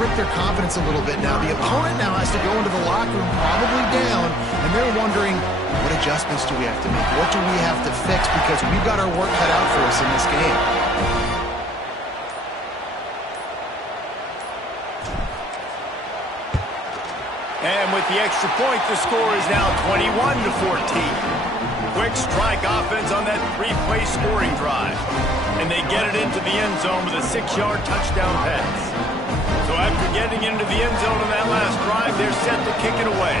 prick their confidence a little bit now. The opponent now has to go into the locker room probably down, and they're wondering, what adjustments do we have to make? What do we have to fix? Because we've got our work cut out for us in this game. And with the extra point, the score is now 21-14. Quick strike offense on that three-play scoring drive. And they get it into the end zone with a 6-yard touchdown pass. So after getting into the end zone on that last drive, they're set to kick it away.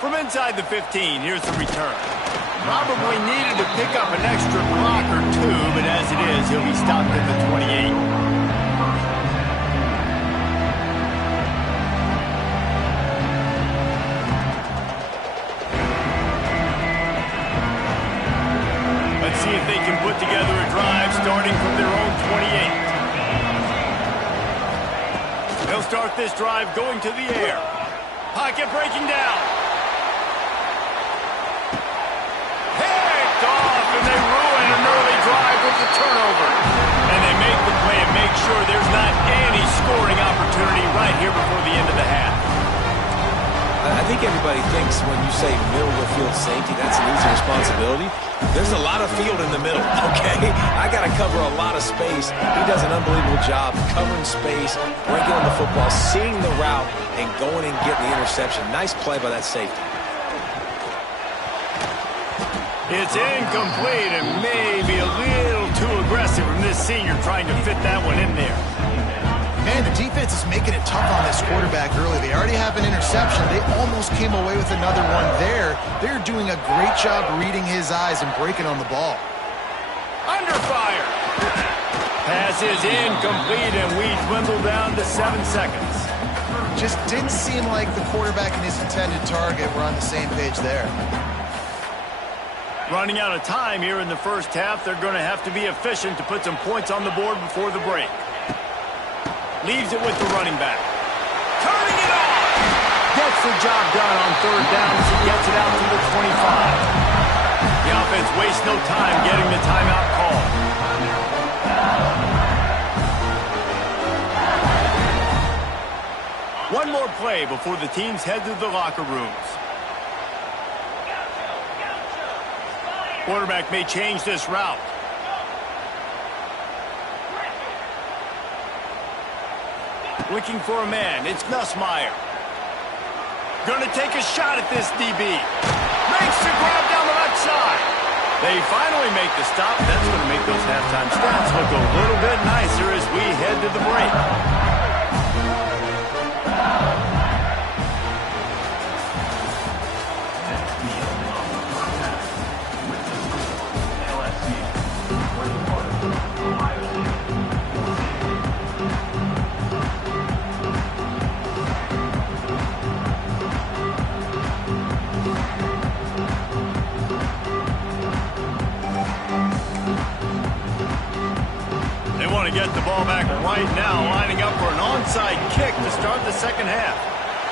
From inside the 15, here's the return. Probably needed to pick up an extra block or two, but as it is, he'll be stopped at the 28. Let's see if they can put together a drive starting from their own 28. They'll start this drive going to the air. Pocket breaking down. Picked off, and they ruin an early drive with the turnover. And they make the play and make sure there's not any scoring opportunity right here before the end of the half. I think everybody thinks when you say middle of the field safety, that's an easy responsibility. There's a lot of field in the middle, okay? I got to cover a lot of space. He does an unbelievable job covering space, breaking on the football, seeing the route, and going and getting the interception. Nice play by that safety. It's incomplete and maybe a little too aggressive from this senior trying to fit that one in there. Man, the defense is making it tough on this quarterback early. They already have an interception. They almost came away with another one there. They're doing a great job reading his eyes and breaking on the ball. Under fire. Pass is incomplete, and we dwindle down to 7 seconds. Just didn't seem like the quarterback and his intended target were on the same page there. Running out of time here in the first half. They're going to have to be efficient to put some points on the board before the break. Leaves it with the running back. Turning it on! Gets the job done on third down as he gets it out to the 25. The offense wastes no time getting the timeout call. One more play before the teams head to the locker rooms. Quarterback may change this route. Looking for a man. It's Nussmeier. Going to take a shot at this DB. Makes the grab down the left side. They finally make the stop. That's going to make those halftime stats look a little bit nicer as we head to the break. Get the ball back right now, lining up for an onside kick to start the second half.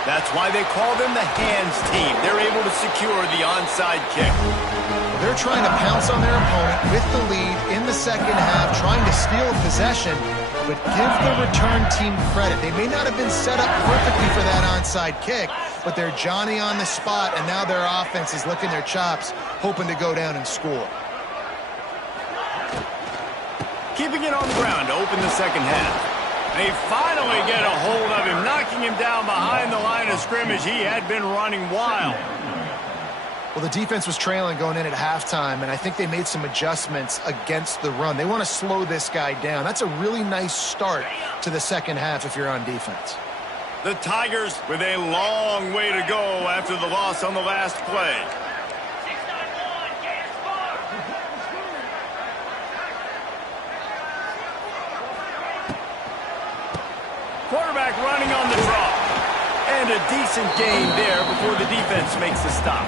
That's why they call them the hands team. They're able to secure the onside kick. They're trying to pounce on their opponent with the lead in the second half, trying to steal possession, but give the return team credit. They may not have been set up perfectly for that onside kick, but they're Johnny on the spot, and now their offense is licking their chops, hoping to go down and score. Keeping it on the ground to open the second half. They finally get a hold of him, knocking him down behind the line of scrimmage. He had been running wild. Well, the defense was trailing going in at halftime, and I think they made some adjustments against the run. They want to slow this guy down. That's a really nice start to the second half if you're on defense. The Tigers with a long way to go after the loss on the last play. Quarterback running on the draw. And a decent gain there before the defense makes the stop.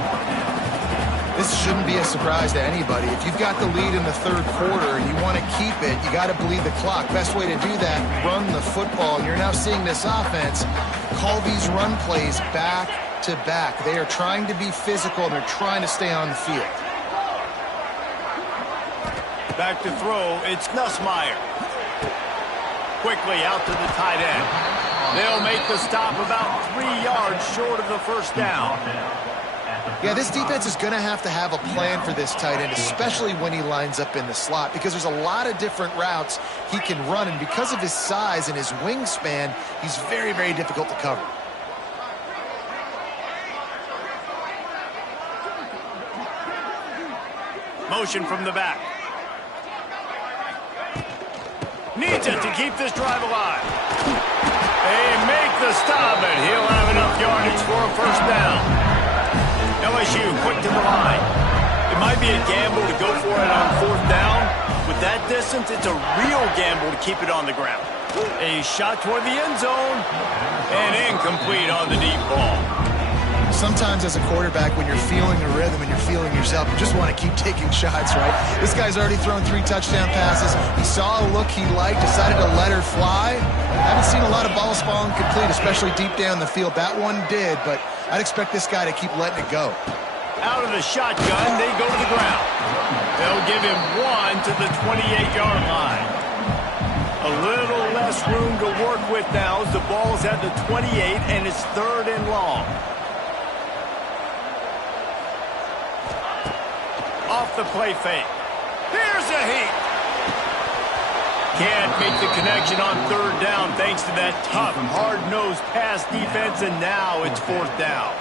This shouldn't be a surprise to anybody. If you've got the lead in the third quarter and you want to keep it, you got to bleed the clock. Best way to do that, run the football. You're now seeing this offense call these run plays back to back. They are trying to be physical, and they're trying to stay on the field. Back to throw, it's Nussmeier. Quickly out to the tight end. They'll make the stop about 3 yards short of the first down. Yeah, this defense is going to have a plan for this tight end, especially when he lines up in the slot, because there's a lot of different routes he can run, and because of his size and his wingspan, he's very, very difficult to cover. Motion from the back. Needs it to keep this drive alive. They make the stop, and he'll have enough yardage for a first down. LSU quick to the line. It might be a gamble to go for it on fourth down. With that distance, it's a real gamble to keep it on the ground. A shot toward the end zone, and incomplete on the deep ball. Sometimes as a quarterback, when you're feeling a rhythm and you're feeling yourself, you just want to keep taking shots, right? This guy's already thrown 3 touchdown passes. He saw a look he liked, decided to let her fly. I haven't seen a lot of balls falling complete, especially deep down the field. That one did, but I'd expect this guy to keep letting it go. Out of the shotgun, they go to the ground. They'll give him 1 to the 28-yard line. A little less room to work with now as the ball's at the 28, and it's 3rd and long. Off the play fake. Here's a heat. Can't make the connection on 3rd down thanks to that tough, hard-nosed pass defense, and now it's 4th down.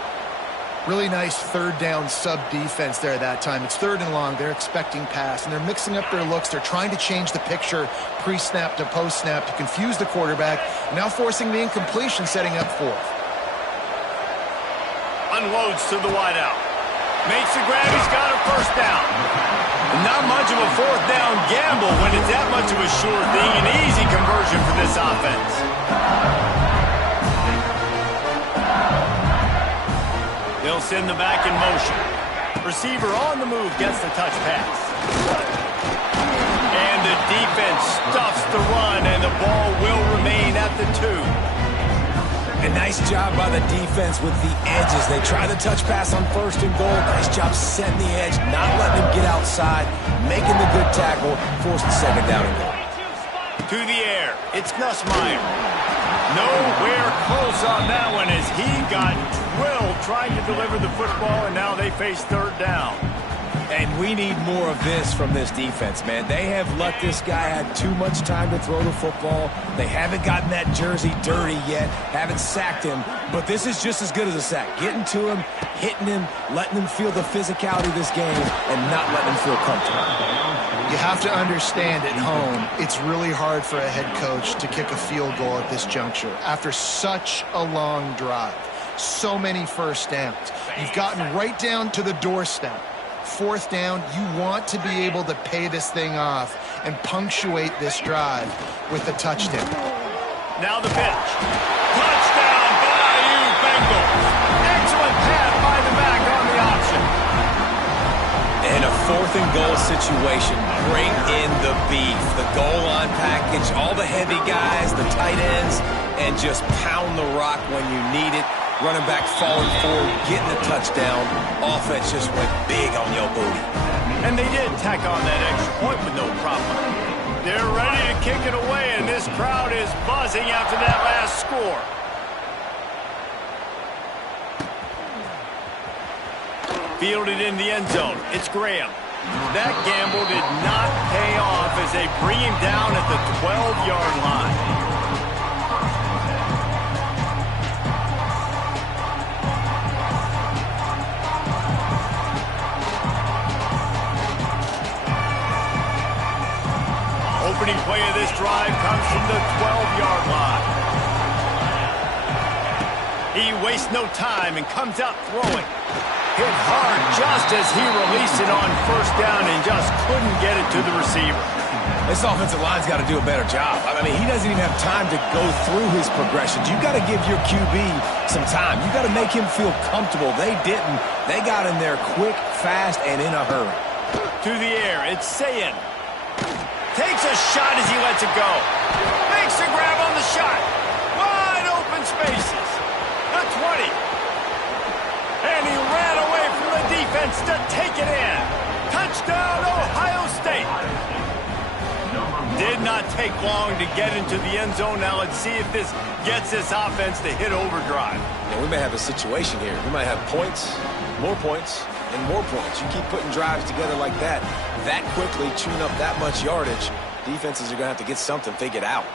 Really nice 3rd down sub-defense there that time. It's 3rd and long. They're expecting pass, and they're mixing up their looks. They're trying to change the picture pre-snap to post-snap to confuse the quarterback, now forcing the incompletion, setting up 4th. Unloads to the wideout. Makes the grab, he's got a first down. Not much of a 4th down gamble when it's that much of a sure thing. An easy conversion for this offense. They'll send the back in motion. Receiver on the move gets the touch pass. And the defense stuffs the run, and the ball will remain at the 2. A nice job by the defense with the edges. They try the touch pass on 1st and goal. Nice job setting the edge, not letting him get outside, making the good tackle, forced the 2nd down and goal. To the air, it's Nussmeier. Nowhere close on that one as he got drilled trying to deliver the football, and now they face 3rd down. And we need more of this from this defense, man. They have let this guy have too much time to throw the football. They haven't gotten that jersey dirty yet, haven't sacked him, but this is just as good as a sack. Getting to him, hitting him, letting him feel the physicality of this game, and not letting him feel comfortable. You have to understand at home, it's really hard for a head coach to kick a field goal at this juncture after such a long drive. So many first downs. You've gotten right down to the doorstep. 4th down, you want to be able to pay this thing off and punctuate this drive with a touchdown. Now the pitch. Touchdown, Bayou Bengals. Excellent pass by the back on the option. In a 4th and goal situation, bring in the beef. The goal line package, all the heavy guys, the tight ends, and just pound the rock when you need it. Running back falling forward, getting the touchdown. Offense just went big on your booty. And they did tack on that extra point with no problem. They're ready to kick it away, and this crowd is buzzing after that last score. Fielded in the end zone. It's Graham. That gamble did not pay off as they bring him down at the 12-yard line. Opening play of this drive comes from the 12-yard line. He wastes no time and comes out throwing. Hit hard just as he released it on 1st down and just couldn't get it to the receiver. This offensive line's got to do a better job. I mean, he doesn't even have time to go through his progressions. You got to give your QB some time. You got to make him feel comfortable. They didn't. They got in there quick, fast, and in a hurry. To the air, it's Sayin. Takes a shot as he lets it go. Makes a grab on the shot. Wide open spaces. The 20. And he ran away from the defense to take it in. Touchdown, Ohio State. Did not take long to get into the end zone. Now let's see if this gets this offense to hit overdrive. Now, we may have a situation here. We might have points, and more points. You keep putting drives together like that quickly, chewing up that much yardage, defenses are going to have to get something figured out.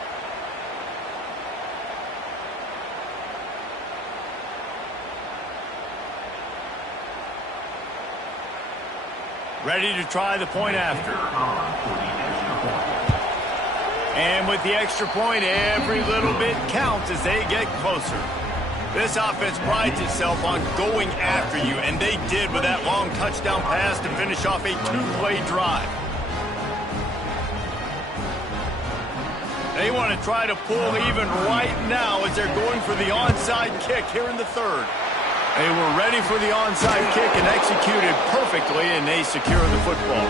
Ready to try the point after. And with the extra point, every little bit counts as they get closer. This offense prides itself on going after you, and they did with that long touchdown pass to finish off a two-play drive. They want to try to pull even right now as they're going for the onside kick here in the third. They were ready for the onside kick and executed perfectly, and they secure the football.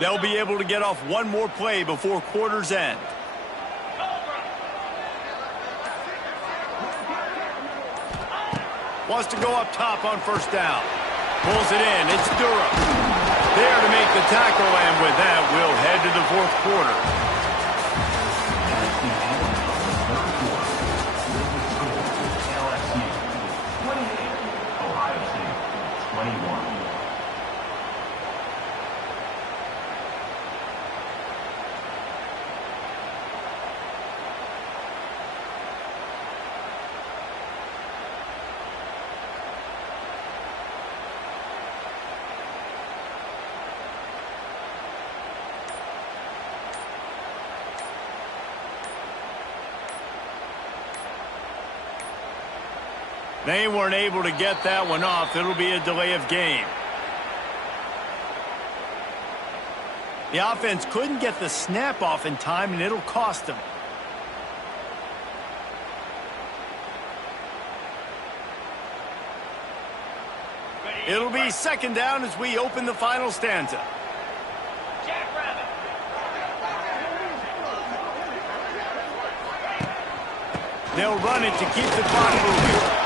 They'll be able to get off one more play before quarter's end. Wants to go up top on first down. Pulls it in. It's Durham. There to make the tackle, and with that, we'll head to the fourth quarter. They weren't able to get that one off. It'll be a delay of game. The offense couldn't get the snap off in time, and it'll cost them. It'll be second down as we open the final stanza. They'll run it to keep the clock moving.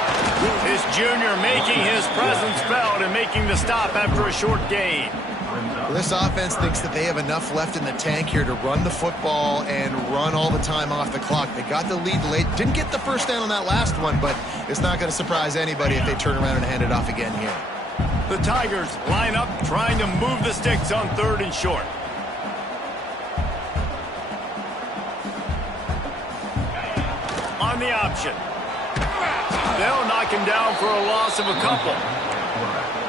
This junior making his presence felt and making the stop after a short gain. Well, this offense thinks that they have enough left in the tank here to run the football and run all the time off the clock. They got the lead late. Didn't get the first down on that last one, but it's not going to surprise anybody if they turn around and hand it off again here. The Tigers line up trying to move the sticks on third and short. On the option. They'll knock him down for a loss of a couple.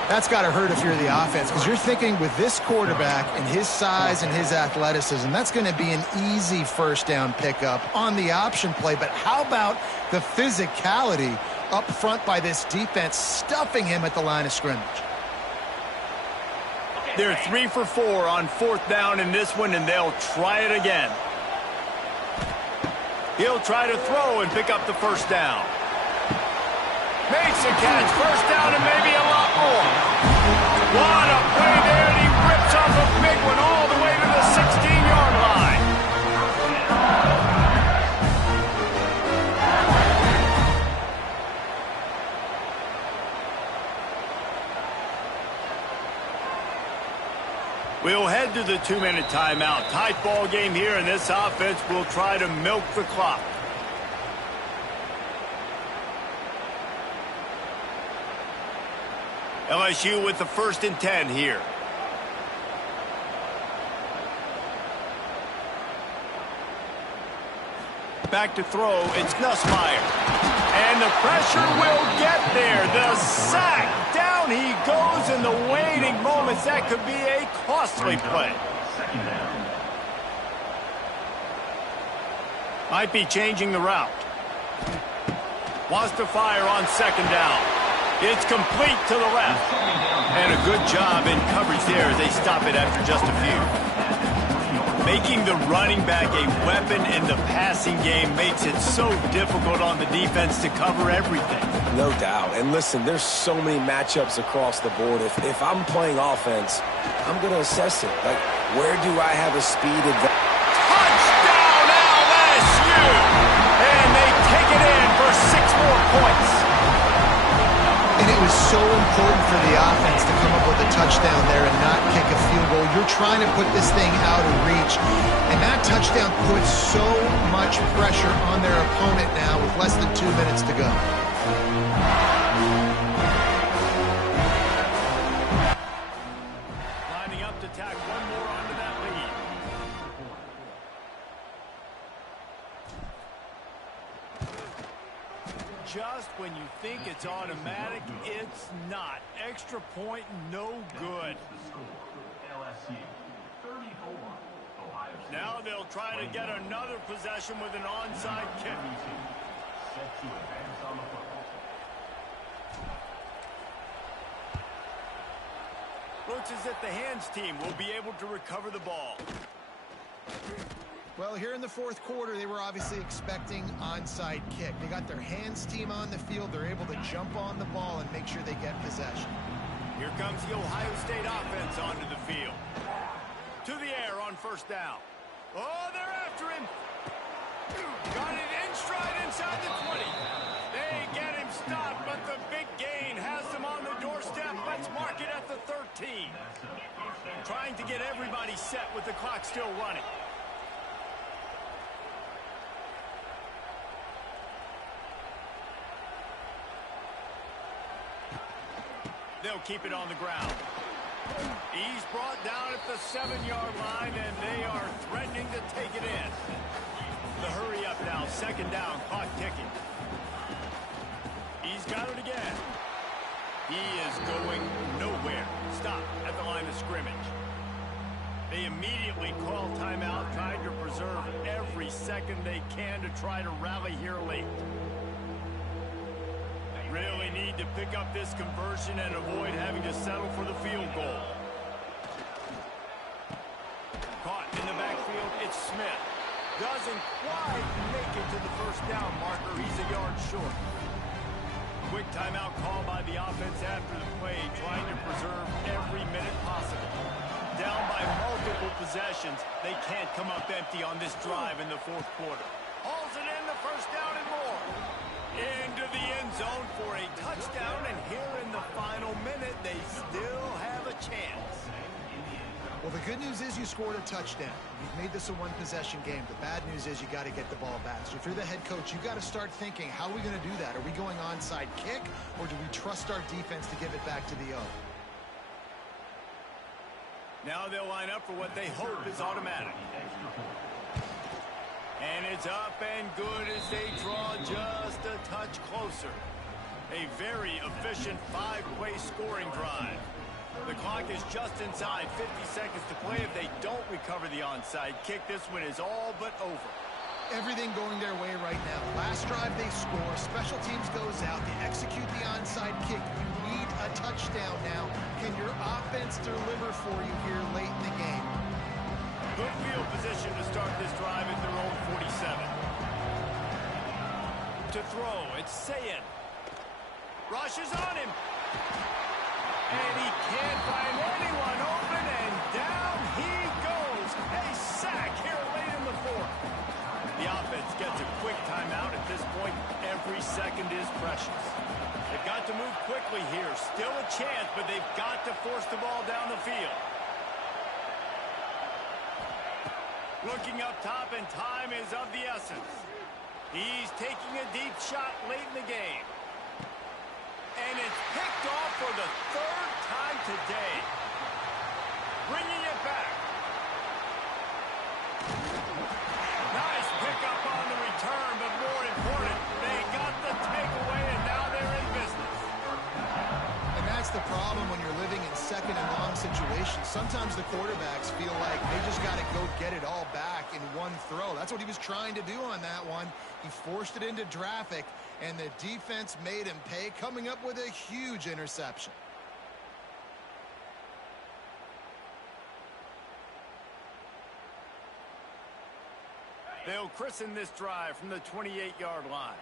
That's got to hurt if you're the offense, because you're thinking with this quarterback and his size and his athleticism, that's going to be an easy first down pickup on the option play. But how about the physicality up front by this defense, stuffing him at the line of scrimmage? They're 3 for 4 on fourth down in this one, and they'll try it again. He'll try to throw and pick up the first down. Makes a catch, first down, and maybe a lot more. What a play there, and he rips off a big one all the way to the 16-yard line. We'll head to the 2-minute timeout. Tight ball game here, and this offense will try to milk the clock. LSU with the 1st and 10 here. Back to throw, it's Nussmeier. And the pressure will get there. The sack, down he goes in the waiting moments. That could be a costly play. Might be changing the route. Wants to fire on second down. It's complete to the left. And a good job in coverage there as they stop it after just a few. Making the running back a weapon in the passing game makes it so difficult on the defense to cover everything. No doubt. And listen, there's so many matchups across the board. If I'm playing offense, I'm going to assess it. Like, where do I have a speed advantage? Touchdown LSU! And they take it in for 6 more points. And it was so important for the offense to come up with a touchdown there and not kick a field goal. You're trying to put this thing out of reach. And that touchdown puts so much pressure on their opponent now with less than 2 minutes to go. Lining up to tack one more onto that lead. Just when you think it's automatic, it's not. Extra point, no good. Now they'll try to get another possession with an onside kick. Looks as if the hands team will be able to recover the ball. Well, here in the fourth quarter, they were obviously expecting onside kick. They got their hands team on the field. They're able to jump on the ball and make sure they get possession. Here comes the Ohio State offense onto the field. To the air on first down. Oh, they're after him. Got it in stride inside the 20. They get him stopped, but the big gain has them on the doorstep. Let's mark it at the 13. Trying to get everybody set with the clock still running. They'll keep it on the ground. He's brought down at the 7-yard line, and they are threatening to take it in. The hurry up now, second down, clock ticking. He's got it again. He is going nowhere. Stop at the line of scrimmage. They immediately call timeout, trying to preserve every second they can to try to rally here late. Really need to pick up this conversion and avoid having to settle for the field goal. Caught in the backfield, it's Smith. Doesn't quite make it to the first down marker. He's a yard short. Quick timeout call by the offense after the play, trying to preserve every minute possible. Down by multiple possessions, they can't come up empty on this drive in the fourth quarter. Hauls it in, the first down and more. Into the end zone for a touchdown, and here in the final minute, they still have a chance. Well, the good news is you scored a touchdown. You've made this a one-possession game. The bad news is you got to get the ball back. So if you're the head coach, you got to start thinking, how are we going to do that? Are we going onside kick, or do we trust our defense to give it back to the O? Now they'll line up for what they hope is automatic. And it's up and good as they draw just a touch closer. A very efficient 5-play scoring drive. The clock is just inside 50 seconds to play. If they don't recover the onside kick, this one is all but over. Everything going their way right now. Last drive they score. Special teams goes out. They execute the onside kick. You need a touchdown now. Can your offense deliver for you here late in the game? Good field position to start this drive at their own 47. To throw, it's Sayin. Rushes on him. And he can't find anyone open, and down he goes. A sack here late in the fourth. The offense gets a quick timeout at this point. Every second is precious. They've got to move quickly here. Still a chance, but they've got to force the ball down the field. Looking up top, and time is of the essence. He's taking a deep shot late in the game. And it's picked off for the third time today. Bringing it back. Nice pickup on the return, but more important, they got the takeaway, and now they're in business. And that's the problem when you're living in second and long situations. Sometimes the quarterbacks feel like they just got to go get it all back in one throw. That's what he was trying to do on that one. He forced it into traffic, and the defense made him pay, coming up with a huge interception. They'll christen this drive from the 28-yard line.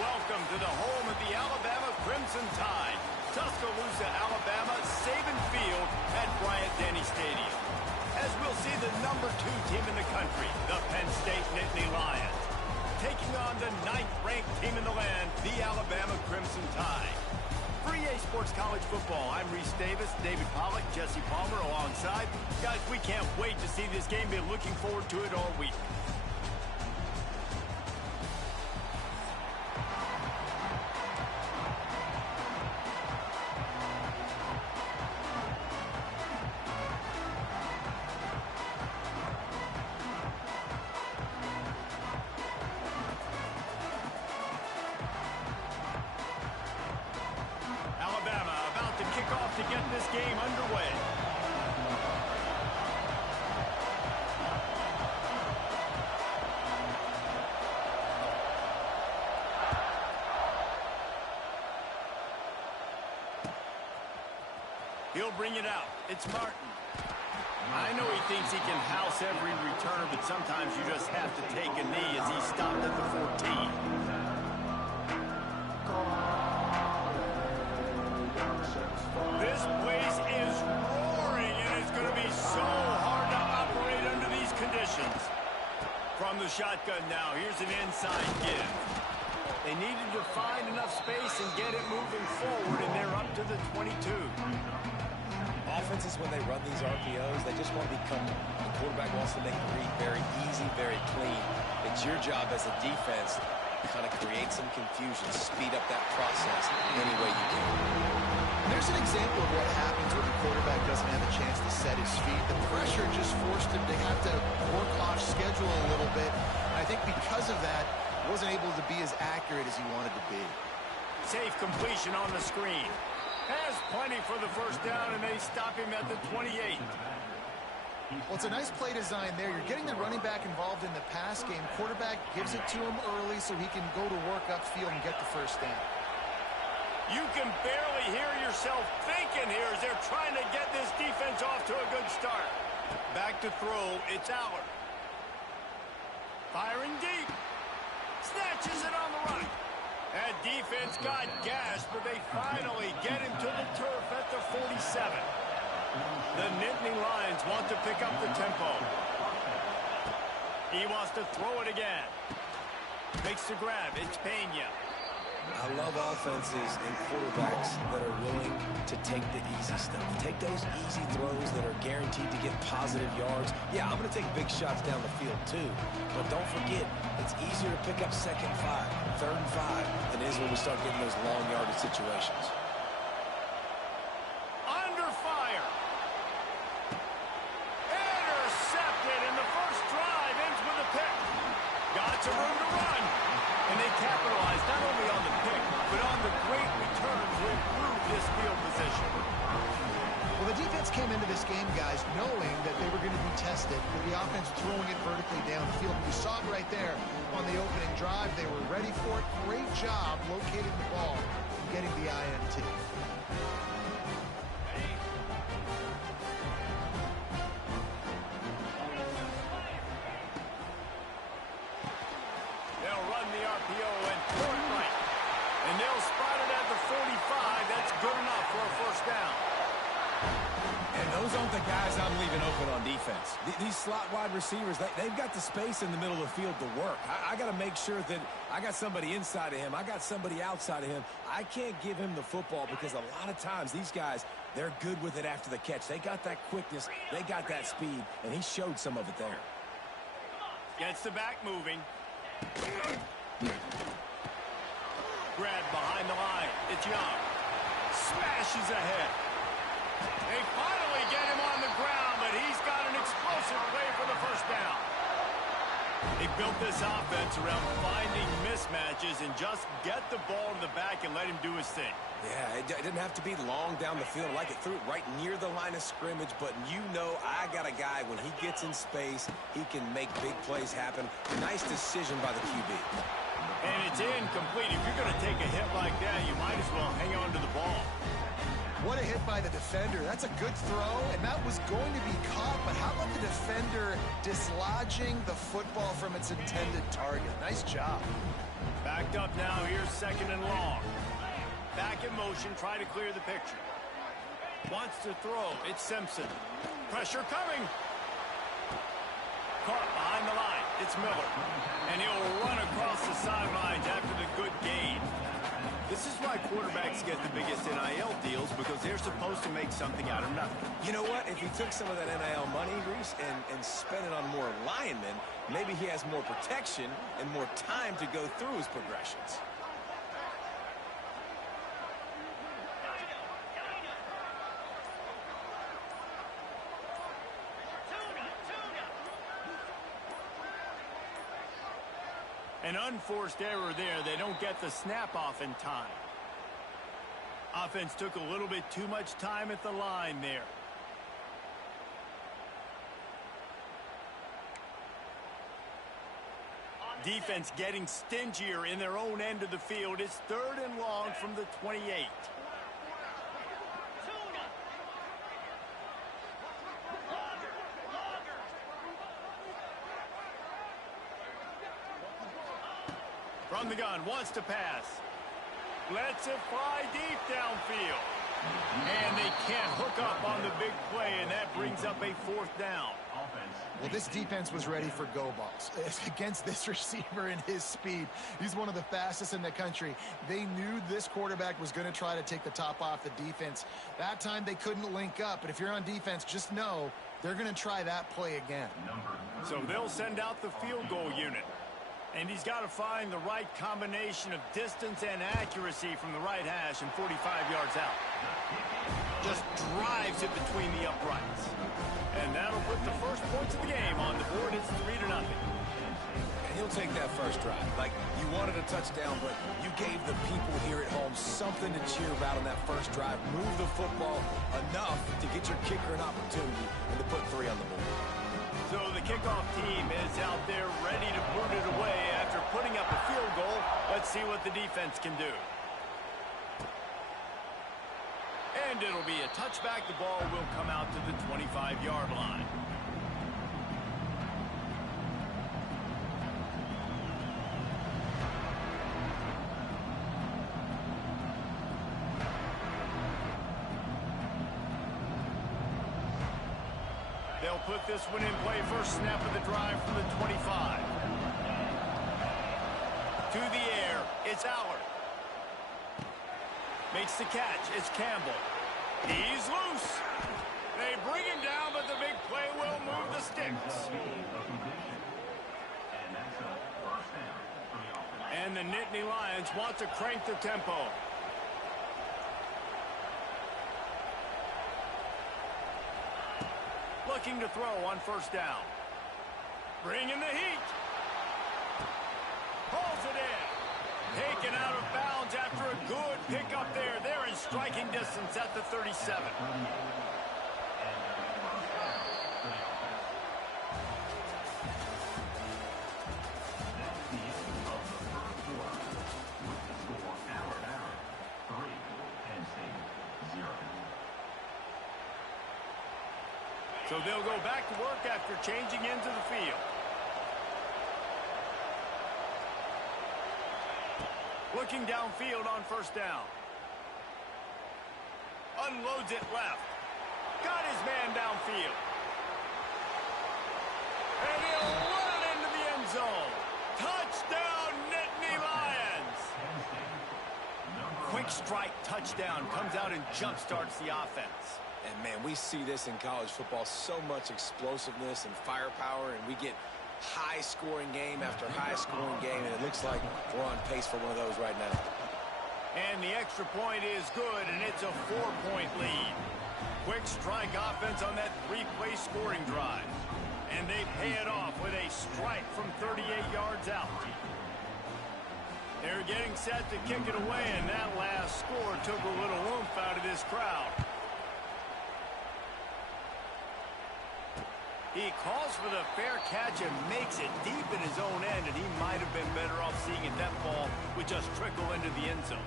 Welcome to the home of the Alabama Crimson Tide. Tuscaloosa, Alabama, Saban Field at Bryant-Denny Stadium. As we'll see the #2 team in the country, the Penn State Nittany Lions, taking on the 9th-ranked team in the land, the Alabama Crimson Tide. For EA Sports College Football, I'm Reese Davis, David Pollack, Jesse Palmer alongside. Guys, we can't wait to see this game. Been looking forward to it all week. To get this game underway. He'll bring it out. It's Martin. I know he thinks he can house every return, but sometimes you just have to take a knee as he stopped at the 14. This place is roaring, and it's going to be so hard to operate under these conditions. From the shotgun now, here's an inside give. They needed to find enough space and get it moving forward, and they're up to the 22. Offenses, when they run these RPOs, they just want to become, the quarterback wants to make the read very easy, very clean. It's your job as a defense to kind of create some confusion, speed up that process any way you can. There's an example of what happens when the quarterback doesn't have a chance to set his feet. The pressure just forced him to have to work off schedule a little bit. I think because of that, he wasn't able to be as accurate as he wanted to be. Safe completion on the screen. Has plenty for the first down, and they stop him at the 28. Well, it's a nice play design there. You're getting the running back involved in the pass game. Quarterback gives it to him early so he can go to work upfield and get the first down. You can barely hear yourself thinking here as they're trying to get this defense off to a good start. Back to throw, it's Aller. Firing deep. Snatches it on the run. That defense got gashed, but they finally get him to the turf at the 47. The Nittany Lions want to pick up the tempo. He wants to throw it again. Makes the grab. It's Pena. I love offenses and quarterbacks that are willing to take the easy stuff. Take those easy throws that are guaranteed to get positive yards. Yeah, I'm going to take big shots down the field too. But don't forget, it's easier to pick up 2nd and 5, 3rd and 5 than it is when we start getting those long yardage situations. Under fire. Intercepted, and the first drive ends with a pick. Got some room to run. And they capitalized not only on the pick, but on the great return to improve this field position. Well, the defense came into this game, guys, knowing that they were going to be tested with the offense throwing it vertically downfield. You saw it right there on the opening drive. They were ready for it. Great job locating the ball and getting the INT. Those aren't the guys I'm leaving open on defense. These slot wide receivers, they've got the space in the middle of the field to work. I got to make sure that I got somebody inside of him. I got somebody outside of him. I can't give him the football because a lot of times these guys, they're good with it after the catch. They got that quickness. They got that speed, and he showed some of it there. Gets the back moving. Grab behind the line. It's Young. Smashes ahead. They finally get him on the ground, but he's got an explosive play for the first down. They built this offense around finding mismatches and just get the ball to the back and let him do his thing. Yeah, it didn't have to be long down the field. I like it, threw it right near the line of scrimmage, but you know I got a guy, when he gets in space, he can make big plays happen. Nice decision by the QB. And it's incomplete. If you're going to take a hit like that, you might as well hang on to the ball. What a hit by the defender. That's a good throw, and that was going to be caught, but how about the defender dislodging the football from its intended target? Nice job. Backed up now, here's second and long. Back in motion, try to clear the picture. Wants to throw, it's Simpson. Pressure coming. Caught behind the line, it's Miller. And he'll run across the sidelines after the good gain. This is why quarterbacks get the biggest NIL deals, because they're supposed to make something out of nothing. You know what? If he took some of that NIL money, Reese, and spent it on more linemen, maybe he has more protection and more time to go through his progressions. An unforced error there. They don't get the snap off in time. Offense took a little bit too much time at the line there. Defense getting stingier in their own end of the field. It's third and long from the 28. From the gun, wants to pass. Lets it fly deep downfield. And they can't hook up on the big play, and that brings up a fourth down. Well, this defense was ready for go balls. Against this receiver and his speed, he's one of the fastest in the country. They knew this quarterback was going to try to take the top off the defense. That time they couldn't link up, but if you're on defense, just know they're going to try that play again. So they'll send out the field goal unit. And he's got to find the right combination of distance and accuracy from the right hash and 45 yards out. Just drives it between the uprights. And that'll put the first points of the game on the board. It's 3-0. And he'll take that first drive. Like, you wanted a touchdown, but you gave the people here at home something to cheer about on that first drive. Move the football enough to get your kicker an opportunity and to put 3 on the board. So the kickoff team is out there ready to boot it away after putting up a field goal. Let's see what the defense can do. And it'll be a touchback. The ball will come out to the 25-yard line. They'll put this one in play. First snap of the drive from the 25. To the air, it's Allard. Makes the catch, it's Campbell. He's loose. They bring him down, but the big play will move the sticks. And the Nittany Lions want to crank the tempo. Looking to throw on first down. Bringing the heat. Pulls it in. Taken out of bounds after a good pickup there. They're in striking distance at the 37. So they'll go back to work after changing into the field. Looking downfield on first down. Unloads it left. Got his man downfield. And he'll run it into the end zone. Touchdown, Nittany Lions! Quick strike touchdown comes out and jump-starts the offense. And, man, we see this in college football, so much explosiveness and firepower, and we get high-scoring game after high-scoring game, and it looks like we're on pace for one of those right now. And the extra point is good, and it's a 4-point lead. Quick strike offense on that 3-play scoring drive. And they pay it off with a strike from 38 yards out. They're getting set to kick it away, and that last score took a little oomph out of this crowd. He calls for the fair catch and makes it deep in his own end, and he might have been better off seeing it that ball would just trickle into the end zone.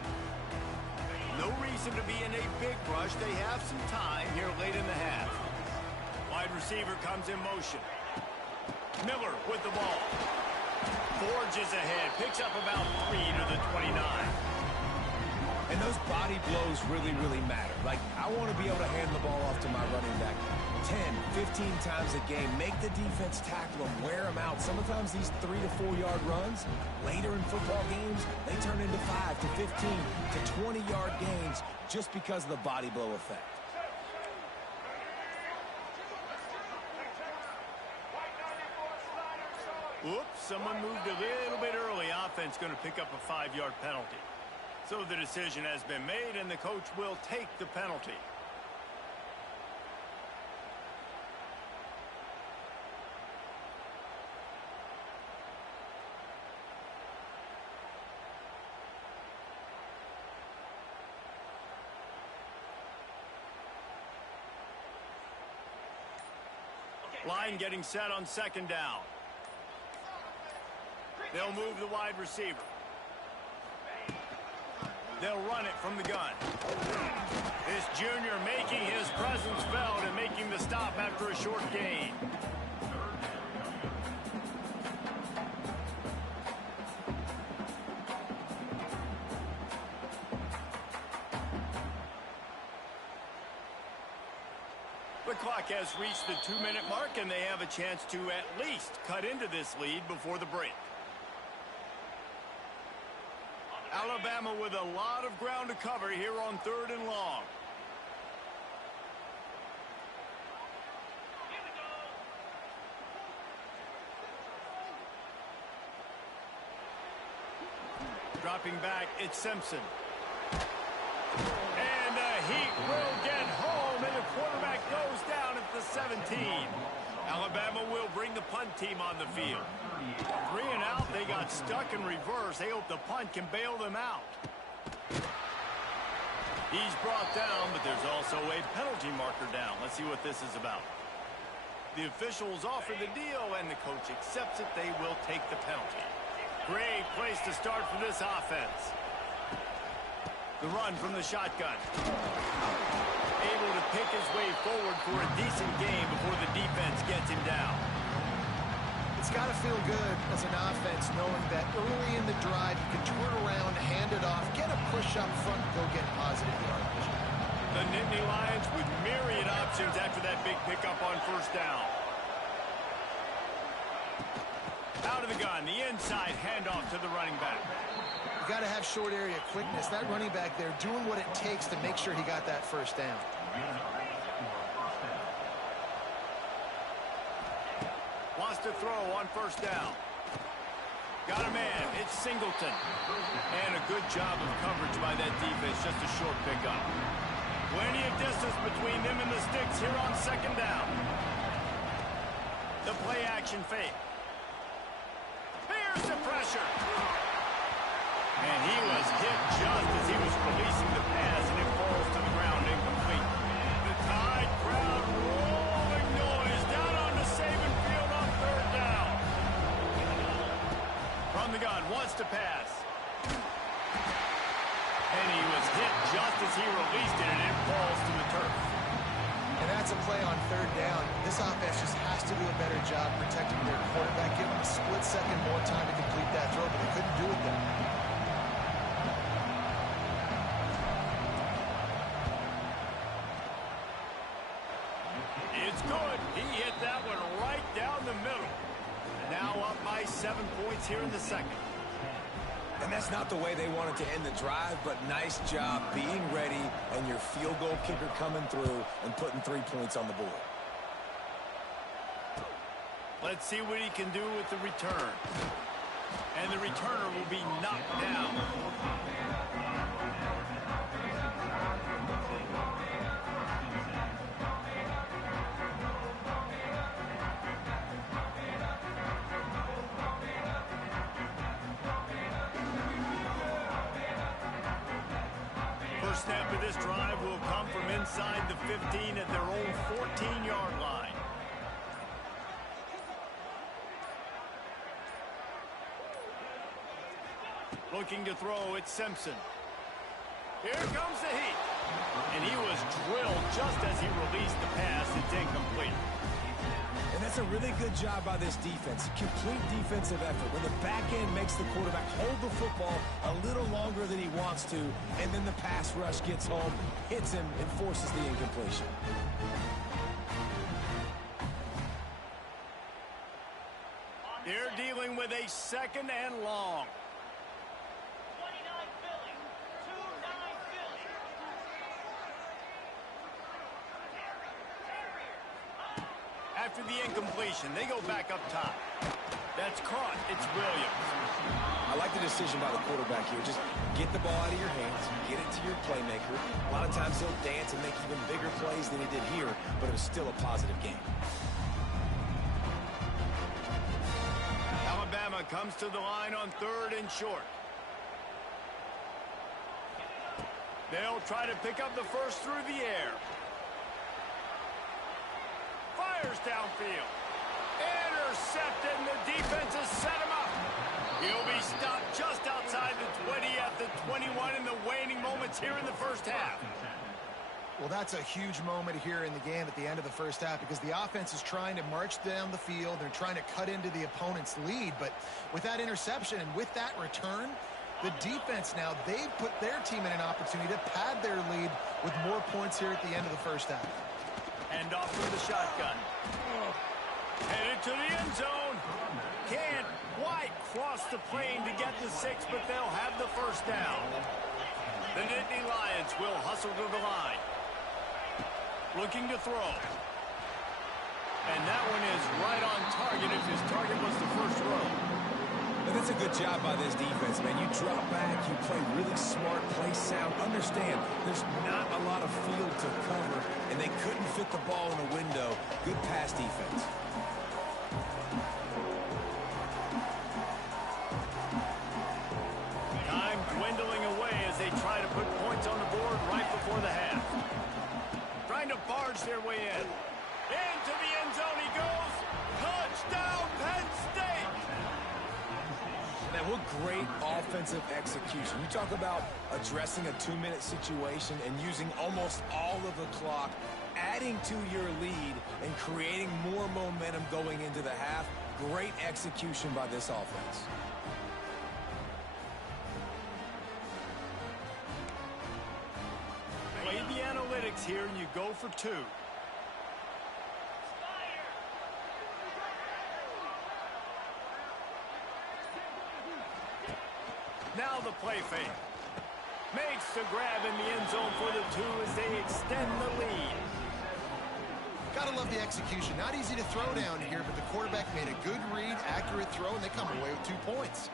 No reason to be in a big rush. They have some time here late in the half. Wide receiver comes in motion. Miller with the ball. Forges ahead, picks up about 3 to the 29. And those body blows really, really matter. Like, I want to be able to hand the ball off to my running back 10, 15 times a game. Make the defense tackle them, wear them out. Sometimes these 3 to 4 yard runs, later in football games, they turn into 5 to 15 to 20 yard gains just because of the body blow effect. Oops, someone moved a little bit early. Offense going to pick up a 5-yard penalty. So the decision has been made, and the coach will take the penalty. Line getting set on second down. They'll move the wide receiver. They'll run it from the gun. This junior making his presence felt and making the stop after a short gain. The clock has reached the 2-minute mark, and they have a chance to at least cut into this lead before the break. Alabama with a lot of ground to cover here on 3rd and long. Dropping back, it's Simpson. And the Heat will get home, and the quarterback goes down at the 17. Alabama will bring the punt team on the field. 3 and out, they got stuck in reverse. They hope the punt can bail them out. He's brought down, but there's also a penalty marker down. Let's see what this is about. The officials offer the deal, and the coach accepts it. They will take the penalty. Great place to start for this offense. The run from the shotgun. Able to pick his way forward for a decent game before the defense gets him down. It's got to feel good as an offense knowing that early in the drive you can turn around, hand it off, get a push up front, go get positive yardage. The Nittany Lions with myriad options after that big pickup on first down. Out of the gun, the inside handoff to the running back. You got to have short area quickness. That running back there doing what it takes to make sure he got that first down. Wants to throw on first down. Got a man. It's Singleton. And a good job of coverage by that defense. Just a short pickup. Plenty of distance between them and the sticks here on second down. The play action fake. Here's the pressure. And he was hit just as he was releasing the pass, and it falls to the ground incomplete. The Tide crowd rolling noise down onto Saban Field on third down. From the gun, wants to pass. And he was hit just as he released it, and it falls to the turf. And that's a play on third down. This offense just has to do a better job protecting their quarterback. Give them a split second more time to complete that throw, but they couldn't do it there. good. He hit that one right down the middle. Now up by 7 points here in the second. And that's not the way they wanted to end the drive, but nice job being ready and your field goal kicker coming through and putting 3 points on the board. Let's see what he can do with the return. And the returner will be knocked down. First snap of this drive will come from inside the 15 at their own 14-yard line. Looking to throw, it's Simpson. Here comes the heat. And he was drilled just as he released the pass. It's incomplete. And that's a really good job by this defense. Complete defensive effort. When the back end makes the quarterback hold the football a little longer than he wants to, and then the pass rush gets home, hits him, and forces the incompletion. They're dealing with a second and long. After the incompletion, they go back up top. That's caught. It's Williams. I like the decision by the quarterback here. Just get the ball out of your hands, get it to your playmaker. A lot of times he'll dance and make even bigger plays than he did here, but it was still a positive game. Alabama comes to the line on 3rd and short. They'll try to pick up the first through the air. Fires downfield. Intercepted, and the defense has set him up. He'll be stopped just outside the 20 at the 21 in the waning moments here in the first half. Well, that's a huge moment here in the game at the end of the first half because the offense is trying to march down the field. They're trying to cut into the opponent's lead, but with that interception and with that return, the defense now, they've put their team in an opportunity to pad their lead with more points here at the end of the first half. And off from the shotgun. Headed to the end zone. Can't quite cross the plane to get the 6, but they'll have the first down. The Nittany Lions will hustle to the line. Looking to throw. And that one is right on target if his target was the first row. And that's a good job by this defense, man. You drop back, you play really smart, play sound. Understand, there's not a lot of field to cover, and they couldn't fit the ball in the window. Good pass defense. Time dwindling away as they try to put points on the board right before the half. Trying to barge their way in. Into the end zone he goes. Touchdown, Penn State! Man, what great offensive execution. You talk about addressing a 2-minute situation and using almost all of the clock, adding to your lead and creating more momentum going into the half. Great execution by this offense. Play the analytics here and you go for 2. Now the play fake. Makes the grab in the end zone for the 2 as they extend the lead. Gotta love the execution. Not easy to throw down here, but the quarterback made a good read, accurate throw, and they come away with 2 points.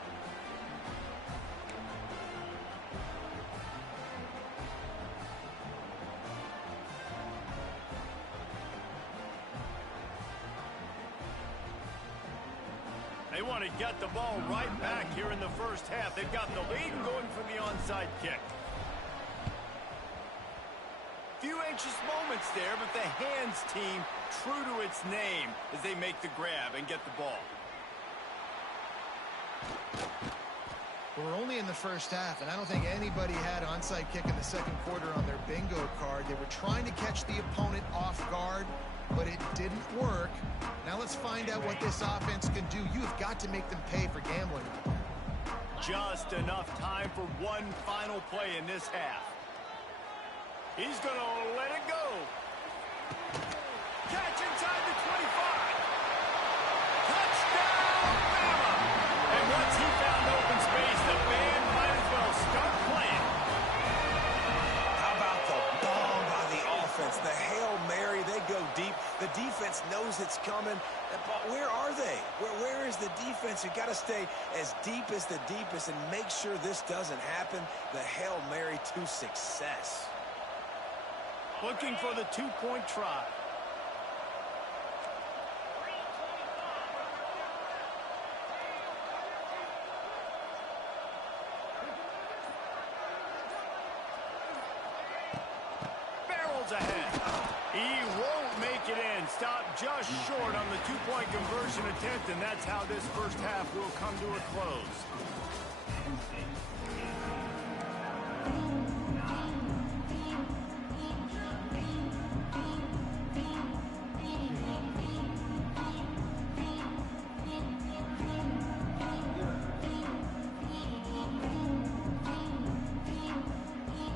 They want to get the ball right back here in the first half. They've got the lead and going for the onside kick. Few anxious moments there, but the hands team true to its name as they make the grab and get the ball. We're only in the first half, and I don't think anybody had onside kick in the second quarter on their bingo card. They were trying to catch the opponent off guard, but it didn't work. Now let's find out what this offense can do. You have got to make them pay for gambling. Just enough time for one final play in this half. He's going to let it go. catch inside the 25. Touchdown, Bama! And once he found open space, the band might as well start playing. How about the bomb by the offense? The Hail Mary, they go deep. The defense knows it's coming. But where are they? Where is the defense? You got to stay as deep as the deepest and make sure this doesn't happen. The Hail Mary to success. Looking for the two-point try. Barrels ahead. He won't make it in. Stopped just short on the two-point conversion attempt, and that's how this first half will come to a close.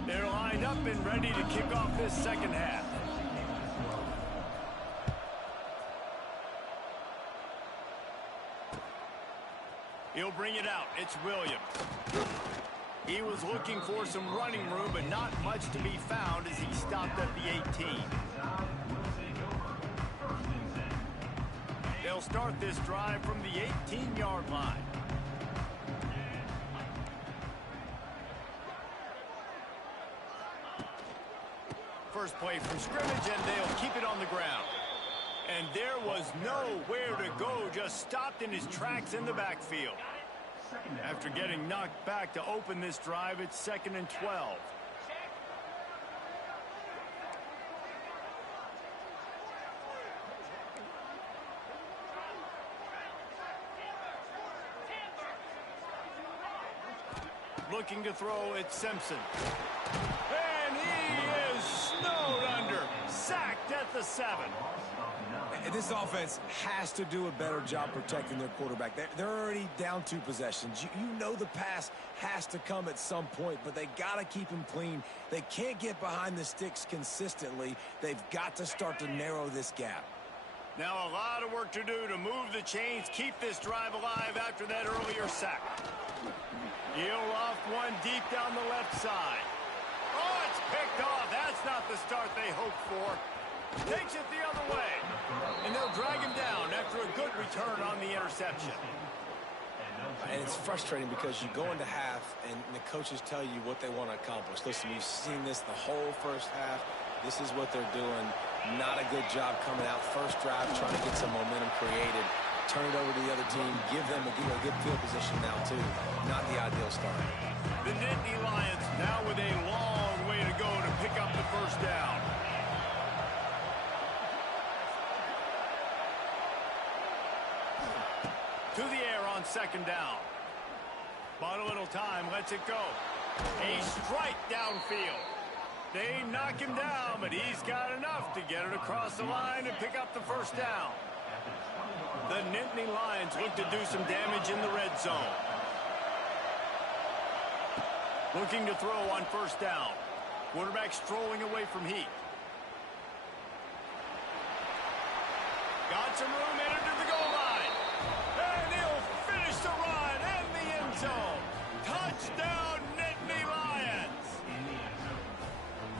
They're lined up and ready to kick off this second half. He'll bring it out. It's Williams. He was looking for some running room, but not much to be found as he stopped at the 18. They'll start this drive from the 18-yard line. First play from scrimmage, and they'll keep it on the ground. And there was nowhere to go, just stopped in his tracks in the backfield. After getting knocked back to open this drive, it's 2nd and 12. Looking to throw, it's Simpson. And he is snowed under, sacked at the 7. And this offense has to do a better job protecting their quarterback. They're already down 2 possessions. You know the pass has to come at some point, but they got to keep him clean. They can't get behind the sticks consistently. They've got to start to narrow this gap. Now a lot of work to do to move the chains, keep this drive alive after that earlier sack. He'll off one deep down the left side. Oh, it's picked off. That's not the start they hoped for. Takes it the other way. And they'll drag him down after a good return on the interception. And it's frustrating because you go into half and the coaches tell you what they want to accomplish. Listen, you've seen this the whole first half. This is what they're doing. Not a good job coming out first drive, trying to get some momentum created. Turn it over to the other team. Give them a good field position now, too. Not the ideal start. The Nittany Lions now with a long way to go to pick up the first down. To the air on 2nd down. Bought a little time, lets it go. A strike downfield. They knock him down, but he's got enough to get it across the line and pick up the first down. The Nittany Lions look to do some damage in the red zone. Looking to throw on 1st down. Quarterback strolling away from Heath. Got some room, entered to the goal line. And he'll finish the run in the end zone. Touchdown, Nittany Lions.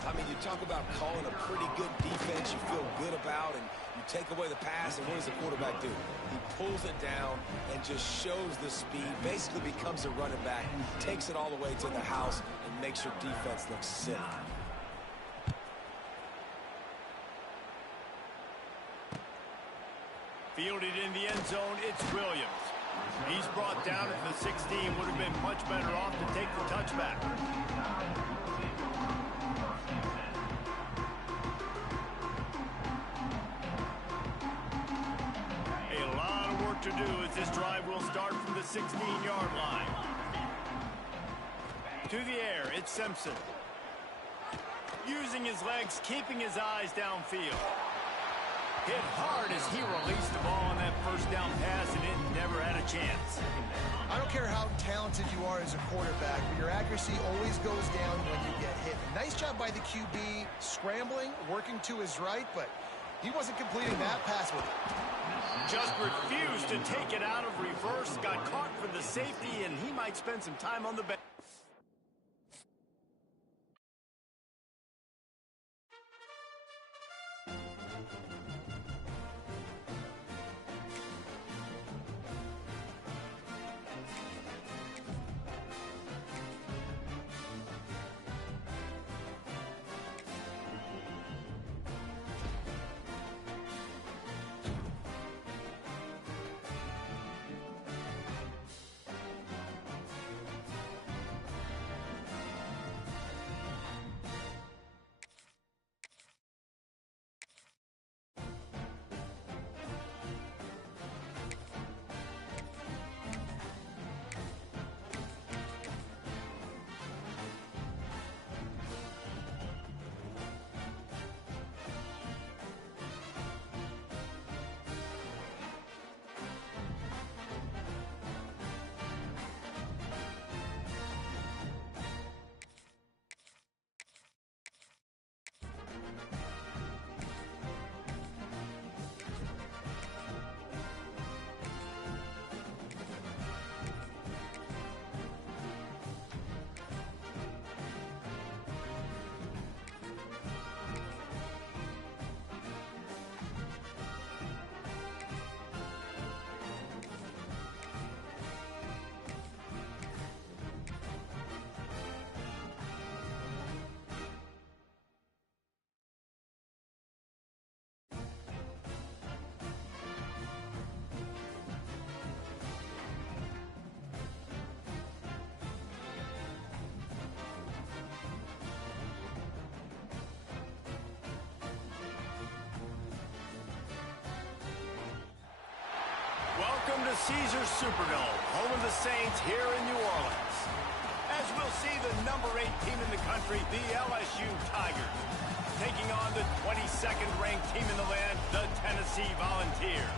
I mean, you talk about calling a pretty good defense you feel good about, and you take away the pass, and what does the quarterback do? He pulls it down and just shows the speed, basically becomes a running back, takes it all the way to the house, and makes your defense look silly. Fielded in the end zone, it's Williams. He's brought down at the 16, would have been much better off to take the touchback. To do as this drive will start from the 16-yard line. To the air, it's Simpson. Using his legs, keeping his eyes downfield. Hit hard as he released the ball on that first down pass, and it never had a chance. I don't care how talented you are as a quarterback, but your accuracy always goes down when you get hit. Nice job by the QB, scrambling, working to his right, but He wasn't completing that pass with it. Just refused to take it out of reverse. Got caught for the safety, and he might spend some time on the bench. Welcome to Caesars Superdome, home of the Saints here in New Orleans. As we'll see the number 8 team in the country, the LSU Tigers, taking on the 22nd ranked team in the land, the Tennessee Volunteers.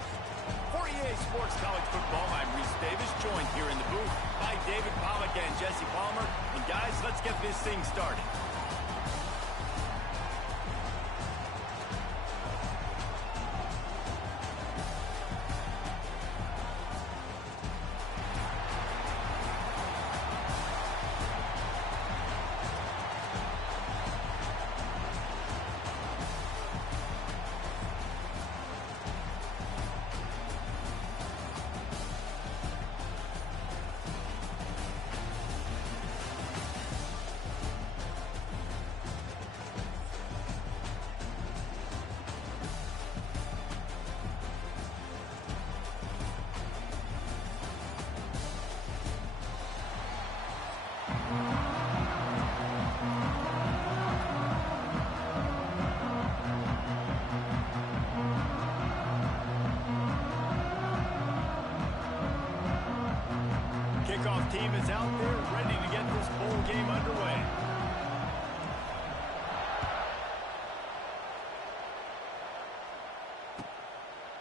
For EA Sports College Football, I'm Reese Davis, joined here in the booth by David Pollack and Jesse Palmer. And guys, let's get this thing started. Kickoff team is out there ready to get this bowl game underway.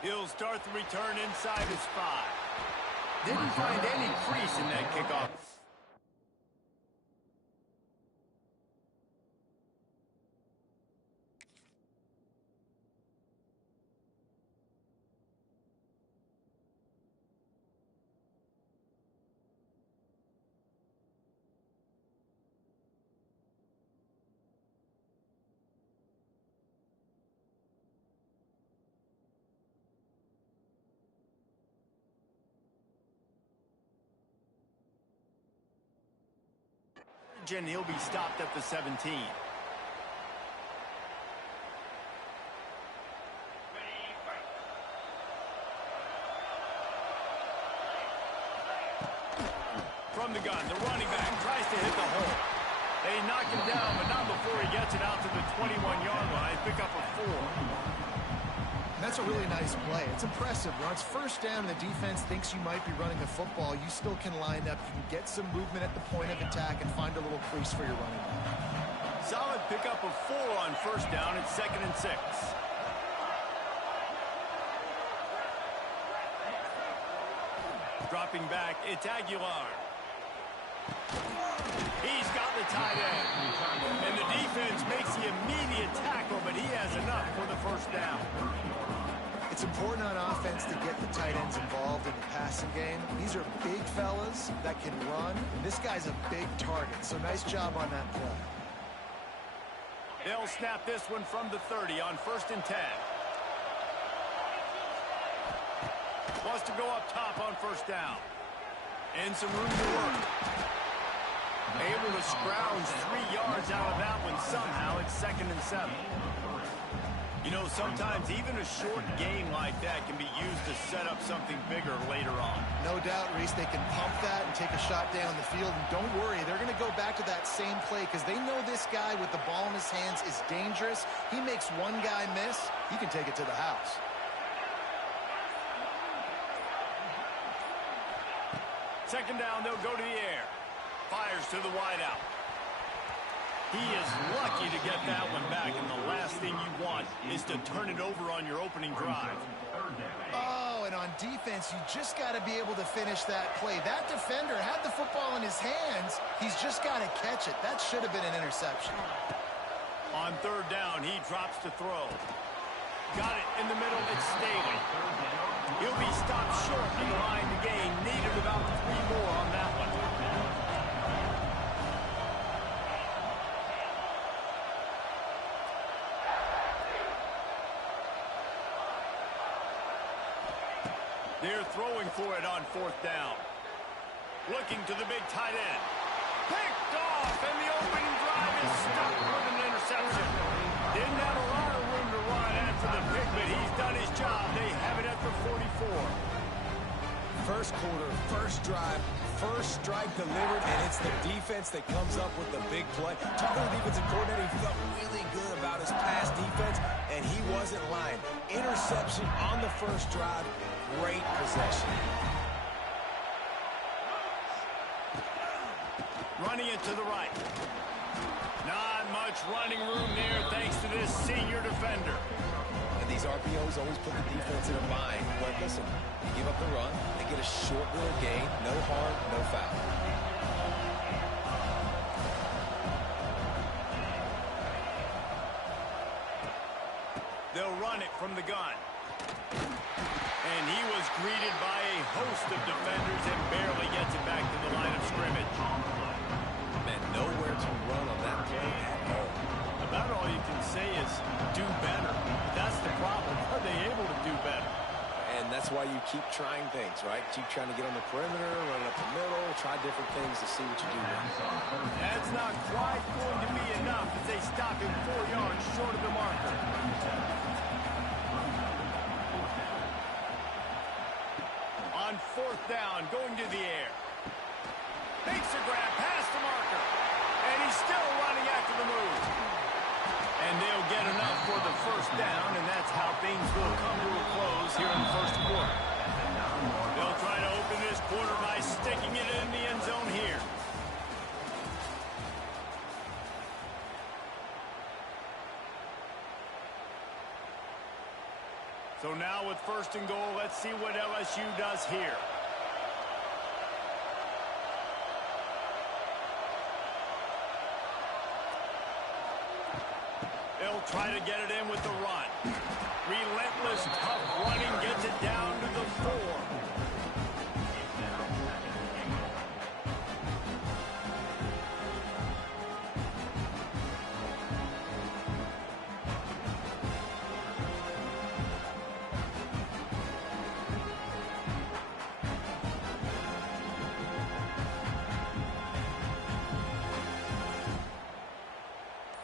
He'll start the return inside his 5. Didn't find any crease in that kickoff. And he'll be stopped at the 17. From the gun, the running back tries to hit the hole. They knock him down, but not before he gets it out to the 21-yard line. Pick up a 4. That's a really nice play. It's impressive. When it's first down, the defense thinks you might be running the football. You still can line up. You can get some movement at the point of attack and find a little crease for your running back. Solid pickup of 4 on first down. It's 2nd and 6. Dropping back, it's Aguilar. He's got the tight end. And the defense makes the immediate tackle, but he has enough for the first down. It's important on offense to get the tight ends involved in the passing game. These are big fellas that can run, and this guy's a big target, so nice job on that play. They'll snap this one from the 30 on 1st and 10. Wants to go up top on 1st down. And some room to work. Able to scrounge 3 yards out of that one somehow. It's 2nd and 7. You know, sometimes even a short game like that can be used to set up something bigger later on. No doubt, Reese, they can pump that and take a shot down the field. And don't worry, they're going to go back to that same play because they know this guy with the ball in his hands is dangerous. He makes one guy miss, he can take it to the house. Second down, they'll go to the air. Fires to the wideout. He is lucky to get that one back, and the last thing you want is to turn it over on your opening drive. Oh, and on defense, you just got to be able to finish that play. That defender had the football in his hands. He's just got to catch it. That should have been an interception. On 3rd down, he drops to throw. Got it in the middle. It's Staley. He'll be stopped short in the line to gain. Needed about 3 more on that one. They're throwing for it on 4th down. Looking to the big tight end. Picked off, and the opening drive is stuck with an interception. Didn't have a lot of room to run after the pick, but he's done his job. They have it at the 44. First quarter, first drive, first strike delivered, and it's the defense that comes up with the big play. Talking to the defensive coordinator, he felt really good about his pass defense, and he wasn't lying. Interception on the first drive, great possession. Running it to the right. Not much running room there thanks to this senior defender. And these RPOs always put the defense in a bind. But listen, you give up the run, they get a short little gain, no harm, no foul. They'll run it from the gun. And he was greeted by a host of defenders and barely gets it back to the line of scrimmage. Man, nowhere to run on that play at all. About all you can say is do better. That's the problem. Are they able to do better? And that's why you keep trying things, right? Keep trying to get on the perimeter, run up the middle, try different things to see what you do next. That's not quite going to be enough as they stop him 4 yards short of the marker. On 4th down, going to the air. Makes a grab past the marker. And he's still running after the move. And they'll get enough for the 1st down, and that's how things will come to a close here in the 1st quarter. They'll try to open this quarter by sticking it in the end zone here. So now with 1st and goal, let's see what LSU does here. They'll try to get it in with the run. Relentless, tough running gets it down to the 4.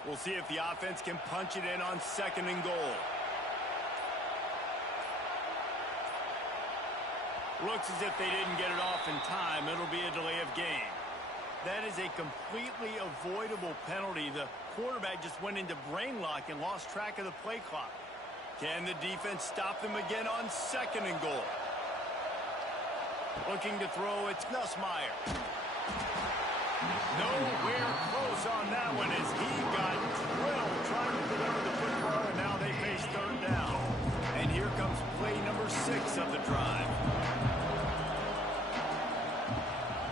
We'll see if the offense can punch it in on 2nd and goal. Looks as if they didn't get it off in time. It'll be a delay of game. That is a completely avoidable penalty. The quarterback just went into brain lock and lost track of the play clock. Can the defense stop them again on 2nd and goal? Looking to throw, it's Nussmeier. Nowhere close on that one as he got drilled trying to deliver the football, and now they face 3rd down. And here comes play number 6 of the drive.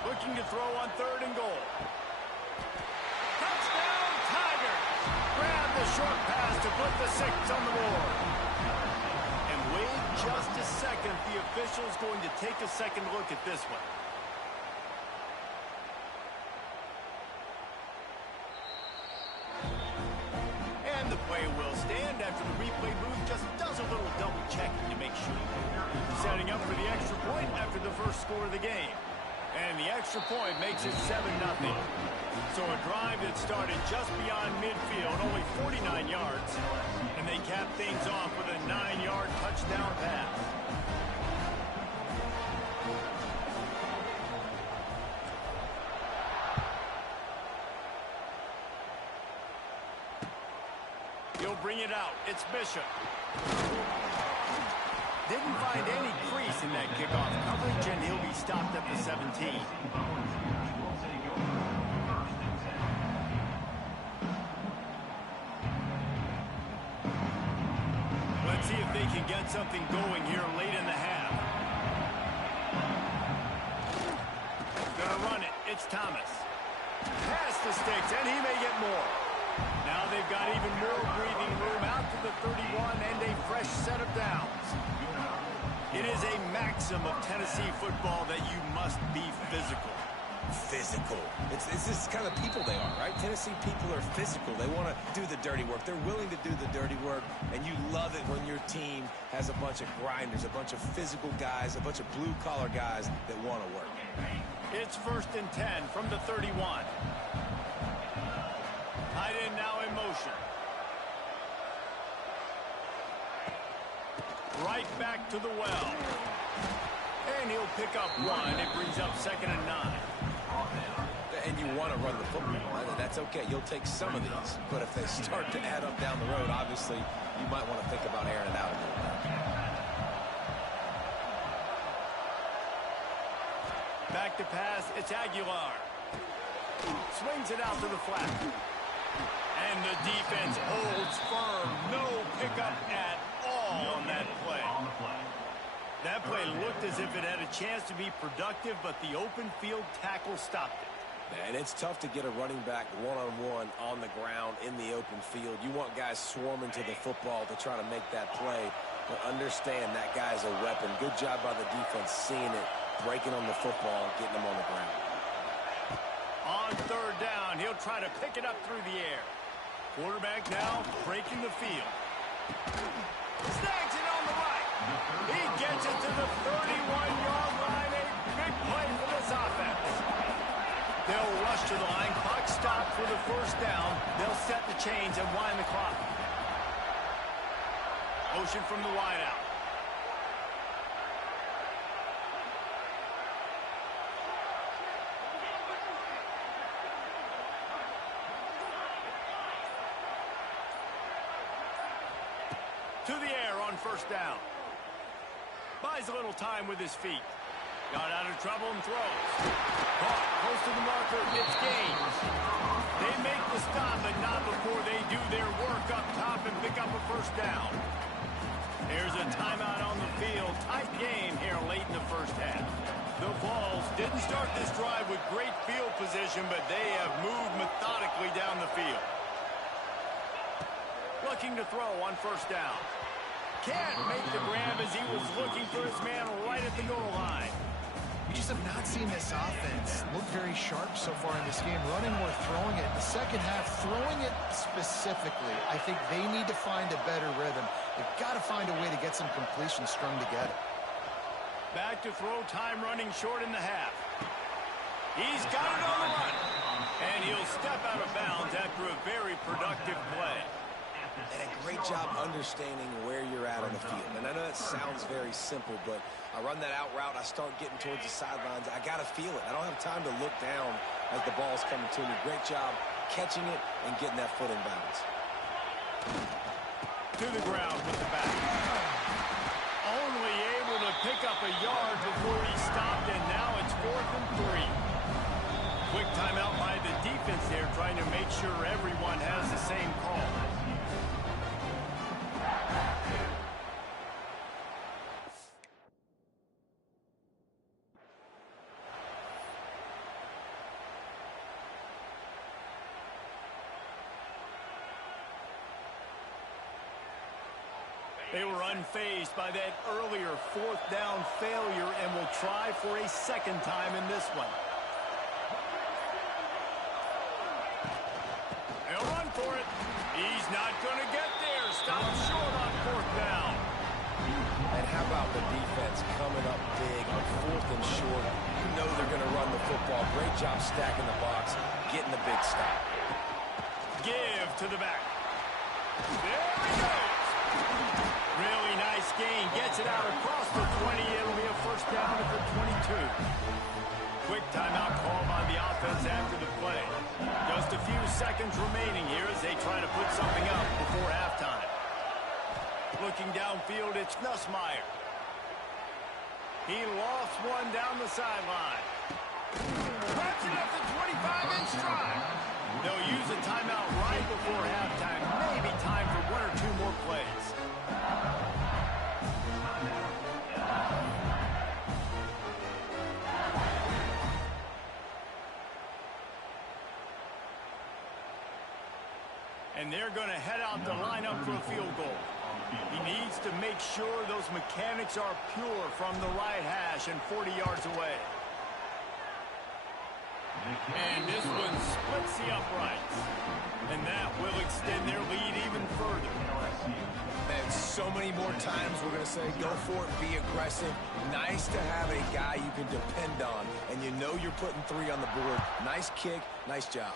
Looking to throw on 3rd and goal. Touchdown, Tigers! Grab the short pass to put the 6 on the board. And Wade just a second. The official's going to take a second look at this one. And the play will stand after the replay booth just does a little double checking to make sure. Setting up for the extra point after the first score of the game. And the extra point makes it 7-0. So a drive that started just beyond midfield, only 49 yards. And they cap things off with a 9-yard touchdown pass. He'll bring it out. It's Bishop. Didn't find any crease in that kickoff coverage, and he'll be stopped at the 17. Let's see if they can get something going here late in the half. Gonna run it. It's Thomas. Past the sticks, and he may get more. Now they've got even more breathing room out to the 31 and a fresh set of downs. It is a maxim of Tennessee football that you must be physical. Physical. It's this kind of people they are, right? Tennessee people are physical. They want to do the dirty work. They're willing to do the dirty work, and you love it when your team has a bunch of grinders, a bunch of physical guys, a bunch of blue-collar guys that want to work. It's 1st and 10 from the 31. Tight end now in motion. Right back to the well. And he'll pick up one. It brings up 2nd and 9. And you want to run the football. That's okay. You'll take some of these. But if they start to add up down the road, obviously, you might want to think about airing it out a little bit. Back to pass. It's Aguilar. Swings it out to the flat. And the defense holds firm. No pickup at all on that play. That play looked as if it had a chance to be productive, but the open field tackle stopped it. And it's tough to get a running back one-on-one on the ground in the open field. You want guys swarming to the football to try to make that play, but understand that guy's a weapon. Good job by the defense seeing it, breaking on the football, getting him on the ground. On 3rd down, he'll try to pick it up through the air. Quarterback now breaking the field. Snags it on the right. He gets it to the 31-yard line. A big play for this offense. They'll rush to the line. Clock stopped for the 1st down. They'll set the chains and wind the clock. Motion from the wideout. To the air on 1st down. Buys a little time with his feet. Got out of trouble and throws. Caught close to the marker. It's gains. They make the stop, but not before they do their work up top and pick up a 1st down. There's a timeout on the field. Tight game here late in the 1st half. The Vols didn't start this drive with great field position, but they have moved methodically down the field. Looking to throw on 1st down. Can't make the grab as he was looking for his man right at the goal line. We just have not seen this offense look very sharp so far in this game. Running more, throwing it. The second half, throwing it specifically. I think they need to find a better rhythm. They've got to find a way to get some completions strung together. Back to throw time running short in the half. He's got it on the run. And he'll step out of bounds after a very productive play. And a great job understanding where you're at on the field. And I know that sounds very simple, but I run that out route, I start getting towards the sidelines. I got to feel it. I don't have time to look down as the ball's coming to me. Great job catching it and getting that foot in bounds. To the ground with the back. Only able to pick up a yard before he stopped, and now it's 4th and 3. Quick timeout by the defense there, trying to make sure everyone has the same call. They were unfazed by that earlier fourth down failure and will try for a second time in this one. They'll run for it. He's not going to get there. Stop short on fourth down. And how about the defense coming up big on fourth and short? You know they're going to run the football. Great job stacking the box, getting the big stop. Give to the back. There he goes. Really nice gain. Gets it out across the 20. It'll be a first down at the 22. Quick timeout call by the offense after the play. Just a few seconds remaining here as they try to put something up before halftime. Looking downfield, it's Nussmeier. He lost one down the sideline. Grabs it up the 25 in stride. They'll use a timeout right before halftime. Maybe time for one or two more plays. And they're going to head out the lineup for a field goal. He needs to make sure those mechanics are pure from the right hash and 40 yards away. And this one splits the uprights. And that will extend their lead even further. And so many more times we're going to say, go for it, be aggressive. Nice to have a guy you can depend on, and you know you're putting 3 on the board. Nice kick, nice job.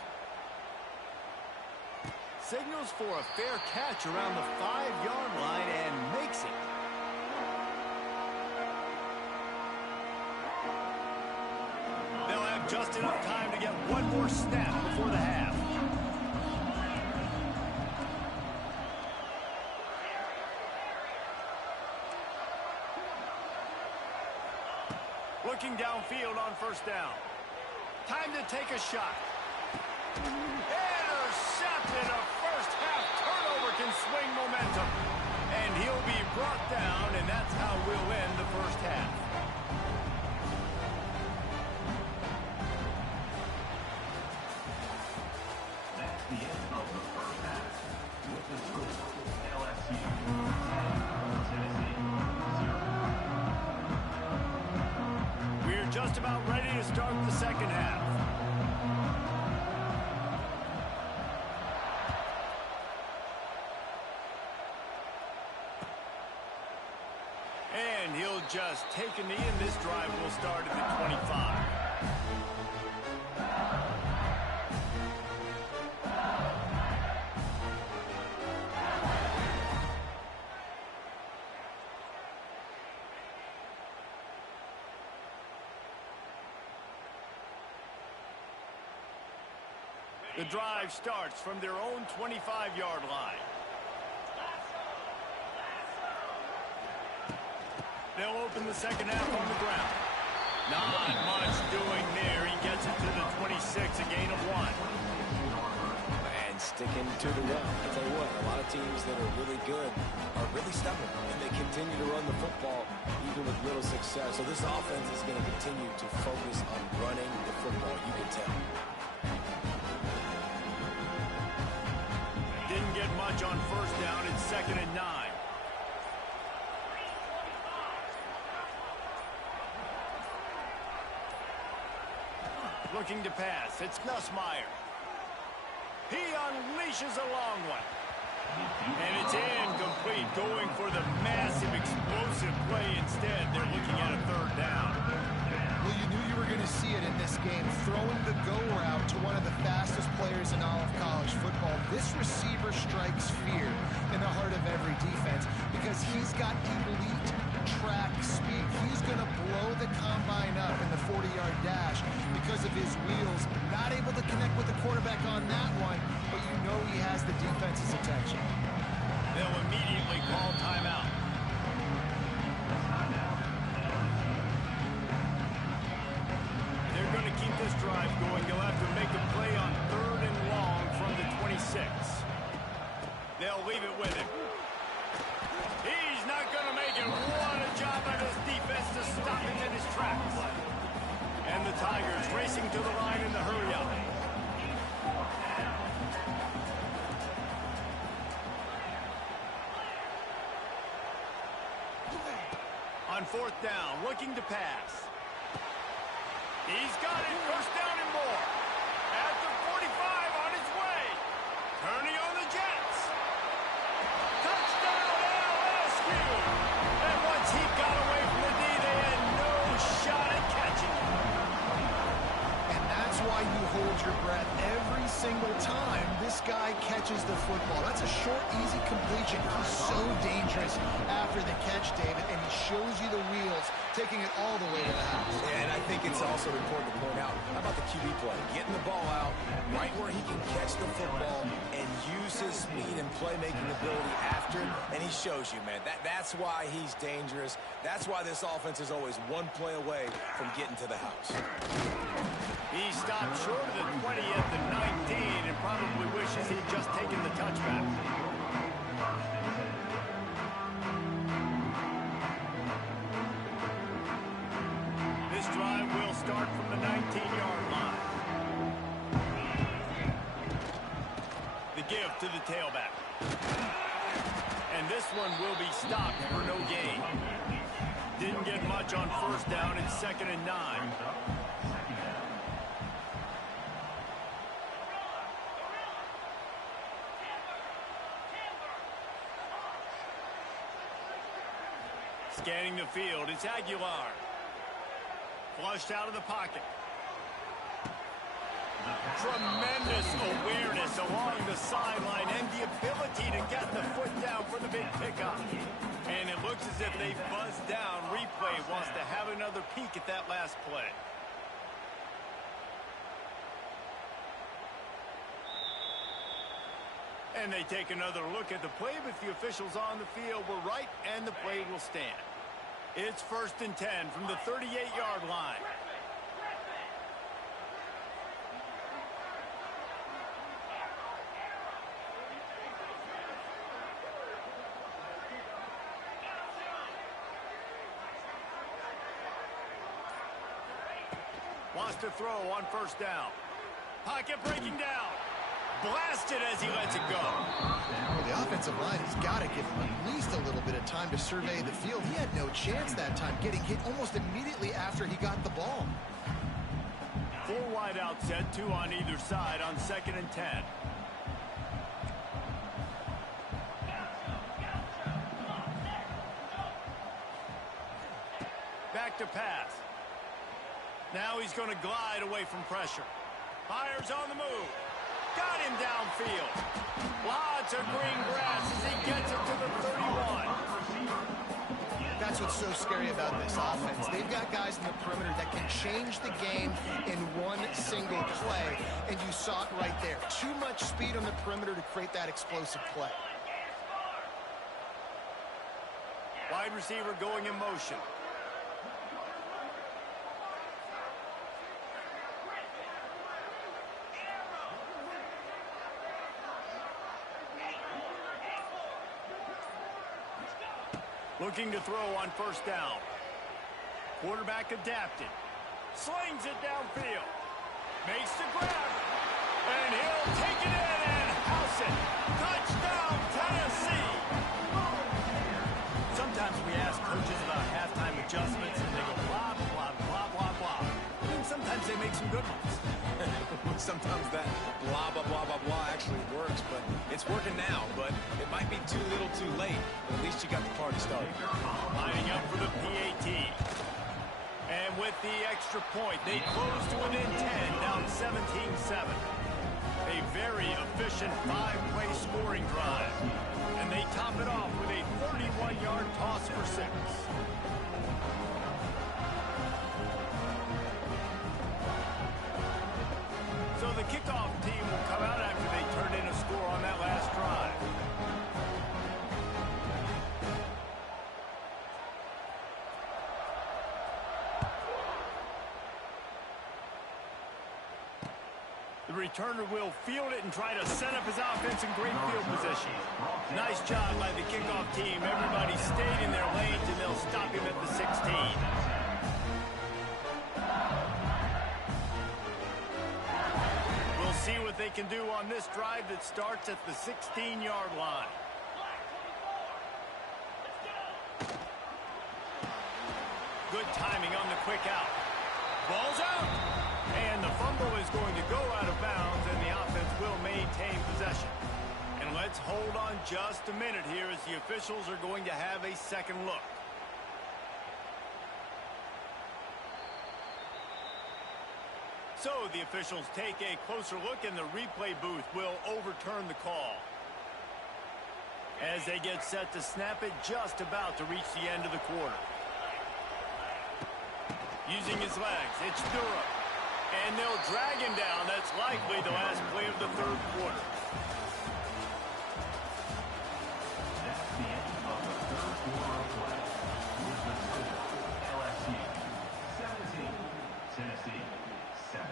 Signals for a fair catch around the 5-yard line and makes it. They'll have just enough time to get one more snap before the half. Looking downfield on first down. Time to take a shot. Intercepted. A first-half turnover can swing momentum. And he'll be brought down, and that's how we'll end the first half. That's the end of the first half. With the score, LSU 10, Tennessee 0. We're just about ready to start the second half. And he'll just take a knee, and this drive will start at the 25. The drive starts from their own 25-yard line. They'll open the second half on the ground. Not much doing there. He gets it to the 26, a gain of 1. And sticking to the run. I tell you what, a lot of teams that are really good are really stubborn, and they continue to run the football even with little success. So this offense is going to continue to focus on running the football, you can tell. Didn't get much on first down. It's 2nd and 9. Looking to pass. It's Nussmeier. He unleashes a long one. And it's incomplete, going for the massive, explosive play instead. They're looking at a 3rd down. Well, you knew you were going to see it in this game. Throwing the go route to one of the fastest players in all of college football. This receiver strikes fear in the heart of every defense because he's got elite track speed. He's going to blow the combine up in the 40-yard dash because of his wheels. Not able to connect with the quarterback on that one, but you know he has the defense's attention. They'll immediately call timeout. They're going to keep this drive going. They'll have to make a play on 3rd and long from the 26. They'll leave it with him. He's not going to make it. What a job by this defense to stop him in his tracks. And the Tigers racing to the line in the hurry-up. On fourth down, looking to pass. He's got it, first down and more. At the 45 on his way. Turning on the Jets. Touchdown, LSU. And once he got away from the D, they had no shot at catching him. And that's why you hold your breath every single time this guy catches the football. That's a short, easy completion. He's so dangerous after the catch, David, and he shows you the wheels, taking it all the way to the house. And I think it's also important to point out, how about the QB play? Getting the ball out right where he can catch the football and use his speed and playmaking ability after it, and he shows you, man. That's why he's dangerous. That's why this offense is always one play away from getting to the house. He stopped short of the 20 at the 19 and probably wishes he'd just taken the touchback. This drive will start from the 19-yard line. The give to the tailback. And this one will be stopped for no gain. Didn't get much on first down. It's 2nd and 9. Scanning the field, it's Aguilar. Flushed out of the pocket. Tremendous awareness along the sideline and the ability to get the foot down for the big pickup. And it looks as if they buzzed down. Replay wants to have another peek at that last play. And they take another look at the play, but the officials on the field were right, and the play will stand. It's 1st and 10 from the 38-yard line. Wants to throw on first down. Pocket breaking down. Blasted as he lets it go. Well, the offensive line has got to give him at least a little bit of time to survey the field. He had no chance that time, getting hit almost immediately after he got the ball. 4 wide out set, 2 on either side on 2nd and 10. Back to pass. Now he's going to glide away from pressure. Fires on the move. Got him downfield. Lots of green grass as he gets it to the 31. That's what's so scary about this offense. They've got guys in the perimeter that can change the game in one single play, and you saw it right there. Too much speed on the perimeter to create that explosive play. Wide receiver going in motion. Looking to throw on first down. Quarterback adapted. Slings it downfield. Makes the grab. And he'll take it in and house it. Touchdown, Tennessee. Sometimes we ask coaches about halftime adjustments and they go blah, blah, blah, blah, blah. I mean, sometimes they make some good ones. Sometimes that blah, blah, blah, blah, blah actually works, but it's working now, but it might be too little too late. But at least you got the party started. Lining up for the PAT. And with the extra point, they close to within 10, down 17-7. A very efficient 5-play scoring drive. And they top it off with a 31-yard toss for 6. So the kickoff team will come out after they turned in a score on that last drive. The returner will field it and try to set up his offense in great field position. Nice job by the kickoff team. Everybody stayed in their lanes, and they'll stop him at the 16. See what they can do on this drive that starts at the 16-yard line. Good timing on the quick out. Ball's out. And the fumble is going to go out of bounds, and the offense will maintain possession. And let's hold on just a minute here as the officials are going to have a second look. So the officials take a closer look, and the replay booth will overturn the call. As they get set to snap it, just about to reach the end of the quarter. Using his legs, it's Durham. And they'll drag him down. That's likely the last play of the third quarter. That's the end of the third quarter of play. With the score, LSU 17, Tennessee 7.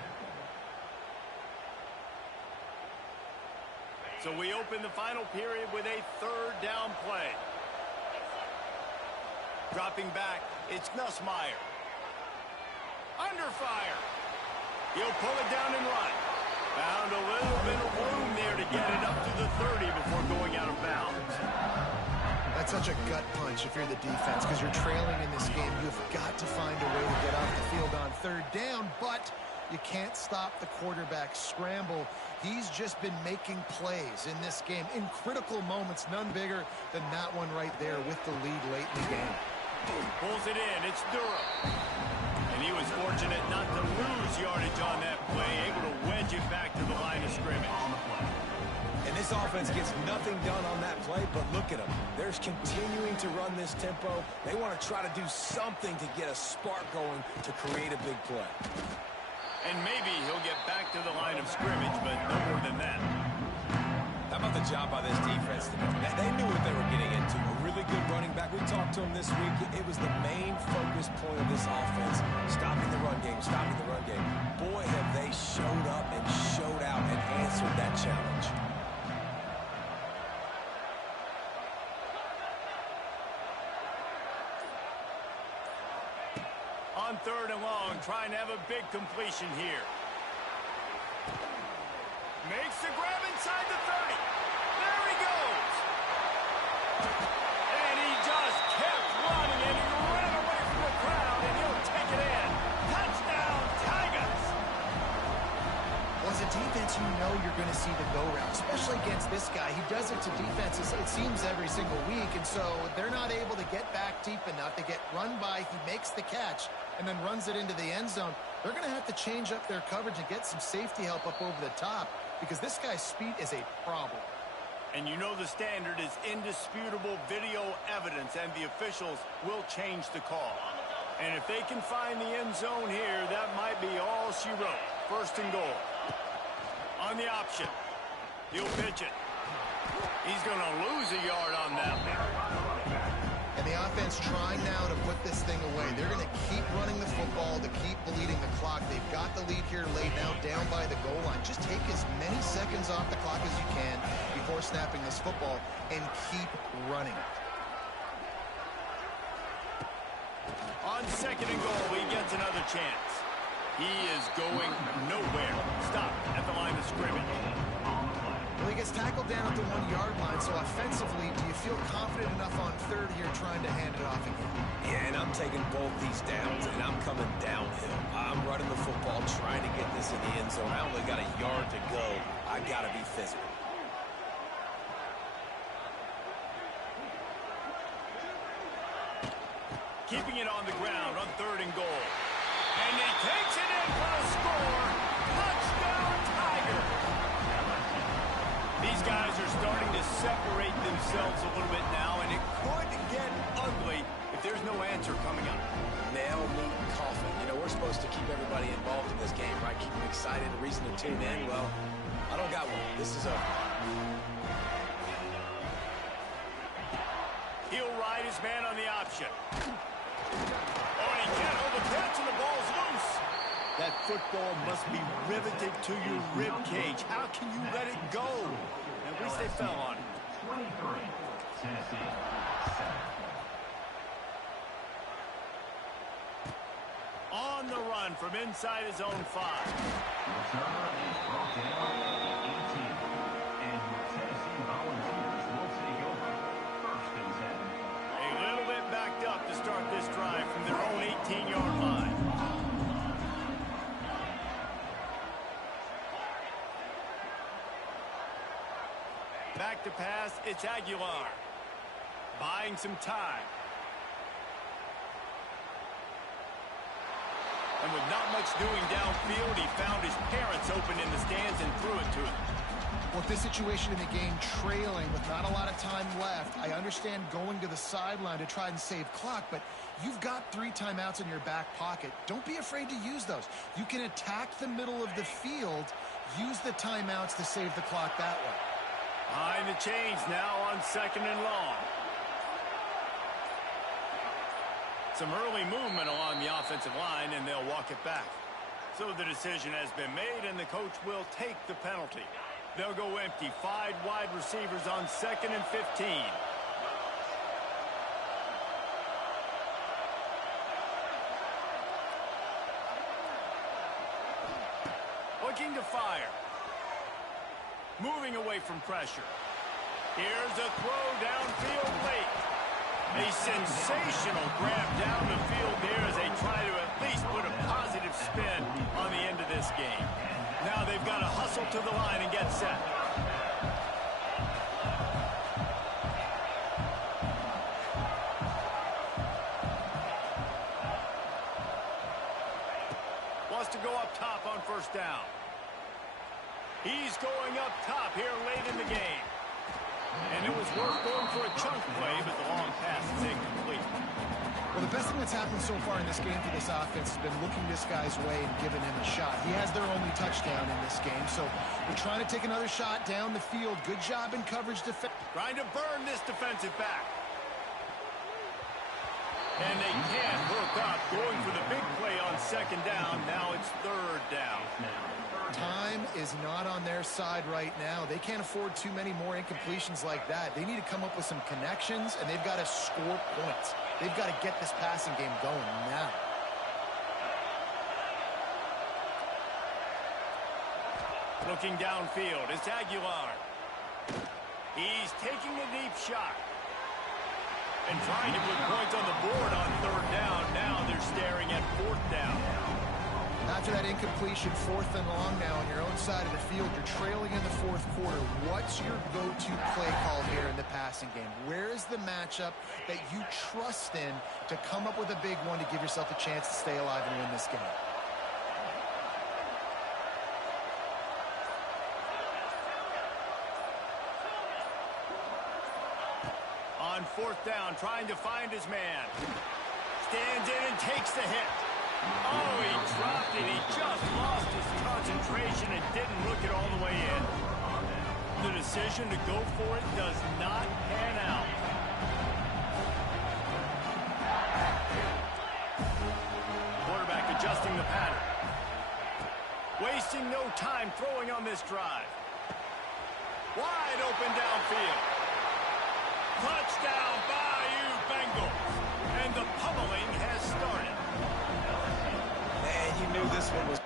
So we open the final period with a third down play. Dropping back, it's Nussmeier. Under fire. He'll pull it down and run. Found a little bit of room there to get it up to the 30 before going out of bounds. That's such a gut punch if you're the defense, because you're trailing in this game. You've got to find a way to get off the field on third down, but you can't stop the quarterback scramble. He's just been making plays in this game in critical moments, none bigger than that one right there with the lead late in the game. Pulls it in. It's Durham. And he was fortunate not to lose yardage on that play, able to wedge it back to the line of scrimmage. And this offense gets nothing done on that play, but look at them. They're continuing to run this tempo. They want to try to do something to get a spark going to create a big play. And maybe he'll get back to the line of scrimmage, but no more than that. How about the job by this defense today? They knew what they were getting into. A really good running back. We talked to him this week. It was the main focus point of this offense. Stopping the run game, stopping the run game. Boy, have they showed up and showed out and answered that challenge. On third and long, trying to have a big completion here. Makes the grab inside the 30. There he goes. And he just kept running, and he ran away from the crowd, and he'll take it in. Touchdown, Tigers. Well, as a defense, you know you're going to see the go route, especially against this guy. He does it to defenses, it seems, every single week, and so they're not able to get back deep enough. They get run by, he makes the catch, and then runs it into the end zone. They're going to have to change up their coverage and get some safety help up over the top, because this guy's speed is a problem. And you know the standard is indisputable video evidence, and the officials will change the call. And if they can find the end zone here, that might be all she wrote. First and goal. On the option. He'll pitch it. He's going to lose a yard on that one. And the offense trying now to put this thing away. They're going to keep running the football to keep bleeding the clock. They've got the lead here late, now down by the goal line. Just take as many seconds off the clock as you can before snapping this football and keep running. On second and goal, he gets another chance. He is going nowhere. Stop at the line of scrimmage. Well, he gets tackled down at the 1 yard line, so offensively, do you feel confident enough on third here trying to hand it off again? Yeah, and I'm taking both these downs, and I'm coming downhill. I'm running the football, trying to get this in the end zone. I only got a yard to go. I got to be physical. Keeping it on the ground on third and goal. And he takes it in for a score. Touchdown, Tiger. These guys are starting to separate themselves a little bit now, and it could get ugly if there's no answer coming up. Nail, meat, coffin. You know, we're supposed to keep everybody involved in this game, right? Keep them excited, a reason to tune in. Well, I don't got one. This is over. He'll ride his man on the option. Oh, and he can't hold the catch, and the ball's loose. That football must be riveted to your rib cage. How can you let it go? At least they fell on it. 23, Tennessee 7. On the run from inside his own 5. Returner is brought down at 18. And your Tennessee Volunteers will take over. First and 10. A little bit backed up to start this drive from their own 18. to pass. It's Aguilar. Buying some time. And with not much doing downfield, he found his parents open in the stands and threw it to him. Well, with this situation in the game, trailing with not a lot of time left, I understand going to the sideline to try and save clock, but you've got 3 timeouts in your back pocket. Don't be afraid to use those. You can attack the middle of the field, use the timeouts to save the clock that way. Behind the chains now on 2nd and long. Some early movement along the offensive line, and they'll walk it back. So the decision has been made, and the coach will take the penalty. They'll go empty. 5 wide receivers on 2nd and 15. Looking to fire. Moving away from pressure. Here's a throw downfield late. A sensational grab down the field there as they try to at least put a positive spin on the end of this game. Now they've got to hustle to the line and get set. Wants to go up top on 1st down. He's going up top here late in the game. And it was worth going for a chunk play, but the long pass is incomplete. Well, the best thing that's happened so far in this game for this offense has been looking this guy's way and giving him a shot. He has their only touchdown in this game, so they're trying to take another shot down the field. Good job in coverage defense. Trying to burn this defensive back. And they can't hook up, going for the big play on 2nd down. Now it's 3rd down. Time is not on their side right now. They can't afford too many more incompletions like that. They need to come up with some connections, and they've got to score points. They've got to get this passing game going now. Looking downfield, it's Aguilar. He's taking a deep shot. And trying to put points on the board on 3rd down. Now they're staring at 4th down. After that incompletion, 4th and long now on your own side of the field, you're trailing in the 4th quarter. What's your go-to play call here in the passing game? Where is the matchup that you trust in to come up with a big one to give yourself a chance to stay alive and win this game? On 4th down, trying to find his man. Stands in and takes the hit. Oh, he dropped it. He just lost his concentration and didn't look it all the way in. The decision to go for it does not pan out. Quarterback adjusting the pattern. Wasting no time throwing on this drive. Wide open downfield. Touchdown, Bayou Bengals. And the pummeling has started. Man, you knew this one was...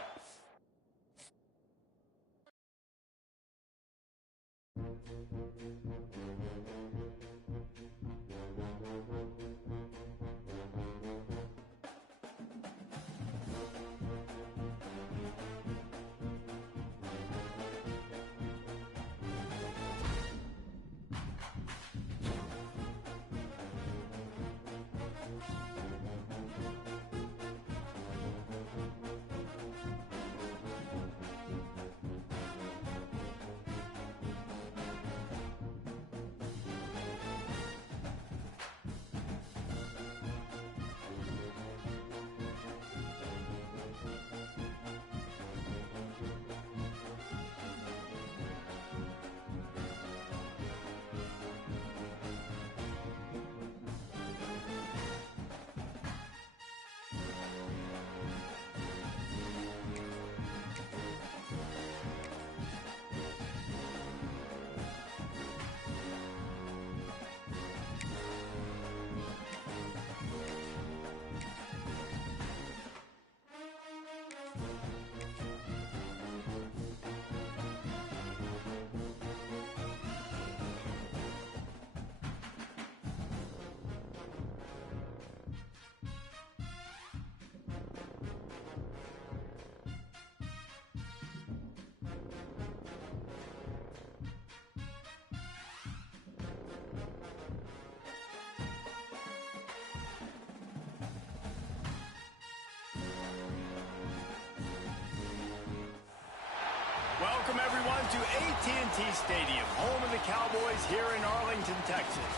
Welcome to AT&T Stadium, home of the Cowboys here in Arlington, Texas.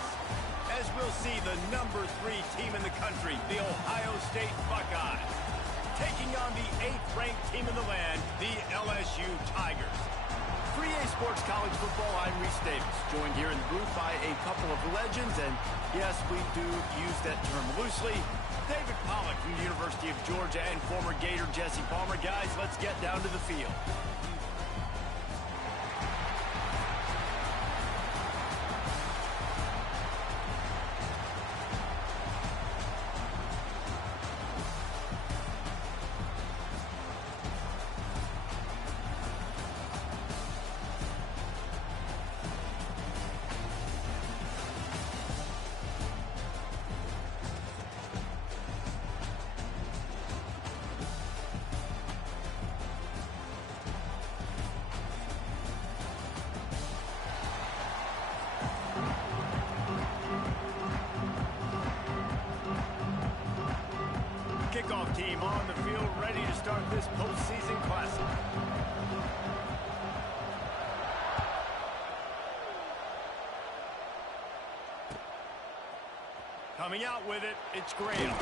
As we'll see the number 3 team in the country, the Ohio State Buckeyes, taking on the 8th-ranked team in the land, the LSU Tigers. For EA Sports College Football, I'm Reese Davis, joined here in the booth by a couple of legends, and yes, we do use that term loosely. David Pollack from the University of Georgia and former Gator Jesse Palmer. Guys, let's get down to the field. Kickoff team on the field, ready to start this postseason classic. Coming out with it, it's Graham.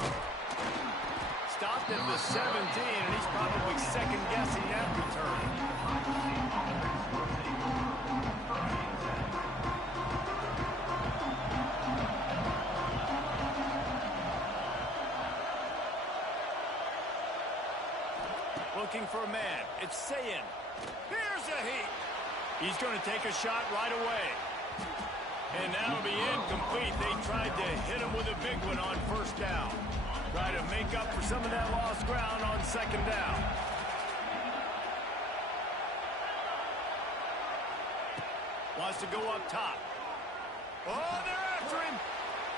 Stopped at the 17, and he's probably second-guessing that return. Looking for a man. It's Sayin. Here's a heat. He's going to take a shot right away. And that'll be incomplete. They tried to hit him with a big one on first down. Try to make up for some of that lost ground on second down. Wants to go up top. Oh, they're after him.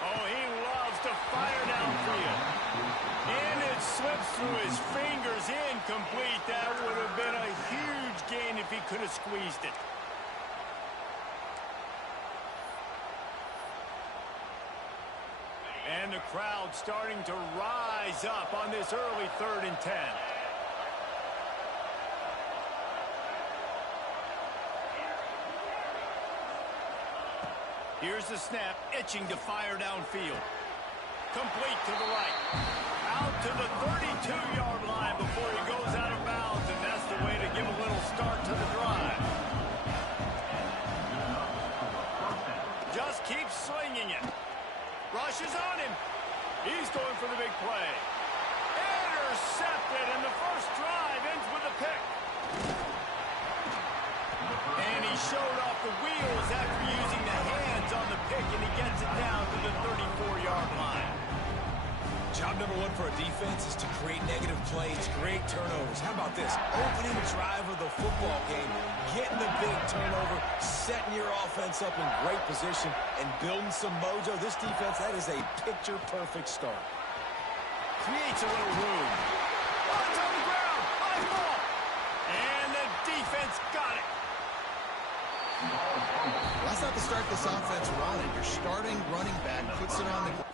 Oh, he loves to fire downfield. And it slips through his fingers, incomplete. That would have been a huge gain if he could have squeezed it. And the crowd starting to rise up on this early 3rd and 10. Here's the snap, itching to fire downfield. Complete to the right. Out to the 32-yard line before he goes out of bounds, and that's the way to give a little start to the drive. Just keeps slinging it. Rush is on him. He's going for the big play. Intercepted, and the first drive ends with a pick. And he showed off the wheels after using the hands on the pick, and he gets it down to the 34-yard line. Job number 1 for a defense is to create negative plays, create turnovers. How about this? Opening drive of the football game, getting the big turnover, setting your offense up in great position, and building some mojo. This defense, that is a picture-perfect start. Creates a little room. Oh, it's on the ground. High ball. And the defense got it. That's not to start this offense running. Your starting running back puts it on the ground.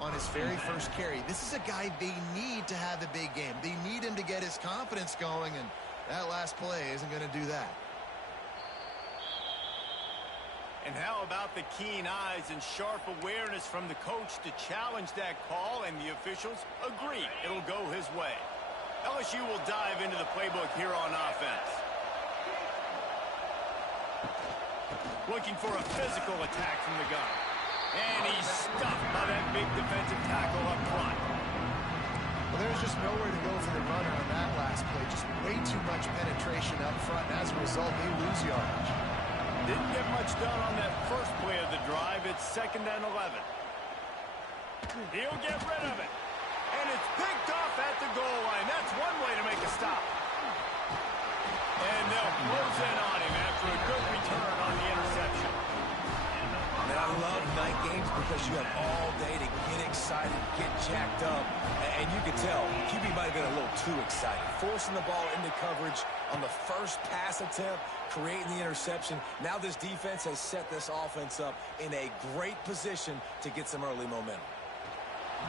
On his very first carry. This is a guy they need to have a big game. They need him to get his confidence going, and that last play isn't going to do that. And how about the keen eyes and sharp awareness from the coach to challenge that call, and the officials agree it'll go his way. LSU will dive into the playbook here on offense. Looking for a physical attack from the gun. And he's stuffed by that big defensive tackle up front. Well, there's just nowhere to go for the runner on that last play. Just way too much penetration up front, and as a result, they lose yardage. Didn't get much done on that first play of the drive. It's 2nd and 11. He'll get rid of it. And it's picked off at the goal line. That's one way to make a stop. And they'll close in on him after a good return on the interception. And I love night games because you have all day to get excited, get jacked up, and you can tell QB might have been a little too excited. Forcing the ball into coverage on the first pass attempt, creating the interception. Now this defense has set this offense up in a great position to get some early momentum.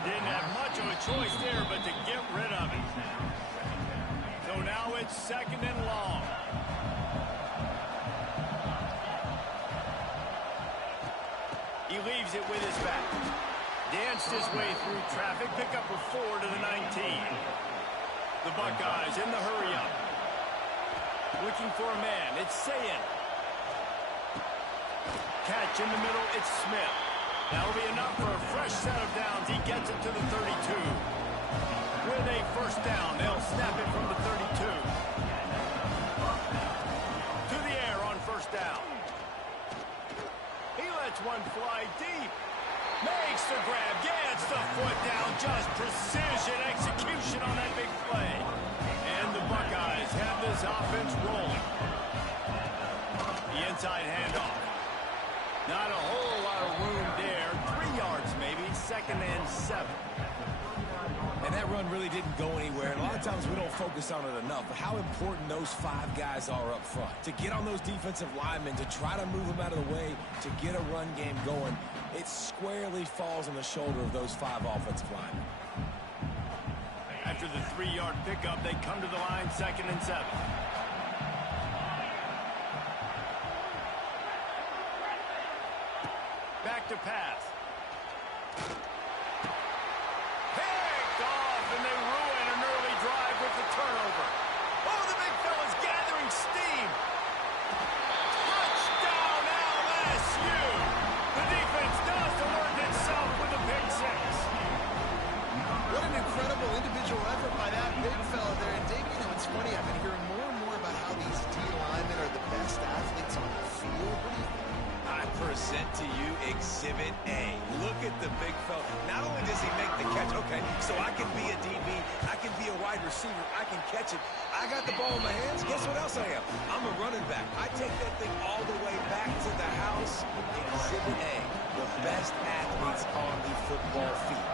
Didn't have much of a choice there, but to get rid of it. So now it's 2nd and long. He leaves it with his back. Danced his way through traffic. Pick up a 4 to the 19. The Buckeyes in the hurry-up. Looking for a man. It's Sayin. Catch in the middle. It's Smith. That'll be enough for a fresh set of downs. He gets it to the 32. With a first down, they'll snap it from the 32. To the air on first down. He lets one fly deep. Makes the grab. Gets the foot down. Just precision execution on that big play. And the Buckeyes have this offense rolling. The inside handoff. Not a whole lot of room there. 3 yards maybe. 2nd and 7. And that run really didn't go anywhere. And a lot of times we don't focus on it enough. But how important those 5 guys are up front. To get on those defensive linemen, to try to move them out of the way, to get a run game going, it squarely falls on the shoulder of those 5 offensive linemen. After the 3-yard pickup, they come to the line 2nd and 7. Back to pass. Picked off, and they ruin an early drive with the turnover. Oh, the big fella's gathering steam. Touchdown, LSU. The defense does alert itself with a pick 6. What an incredible individual effort by that big fella there. And Dave, you know, it's funny. I've been hearing more and more about how these D linemen are the best athletes on the field. What do you think? I present to you Exhibit A. Look at the big fella. Not only does he make the catch, okay, so I can be a DB, I can be a wide receiver, I can catch it. I got the ball in my hands. Guess what else I am? I'm a running back. I take that thing all the way back to the house. Exhibit A, the best athletes on the football field.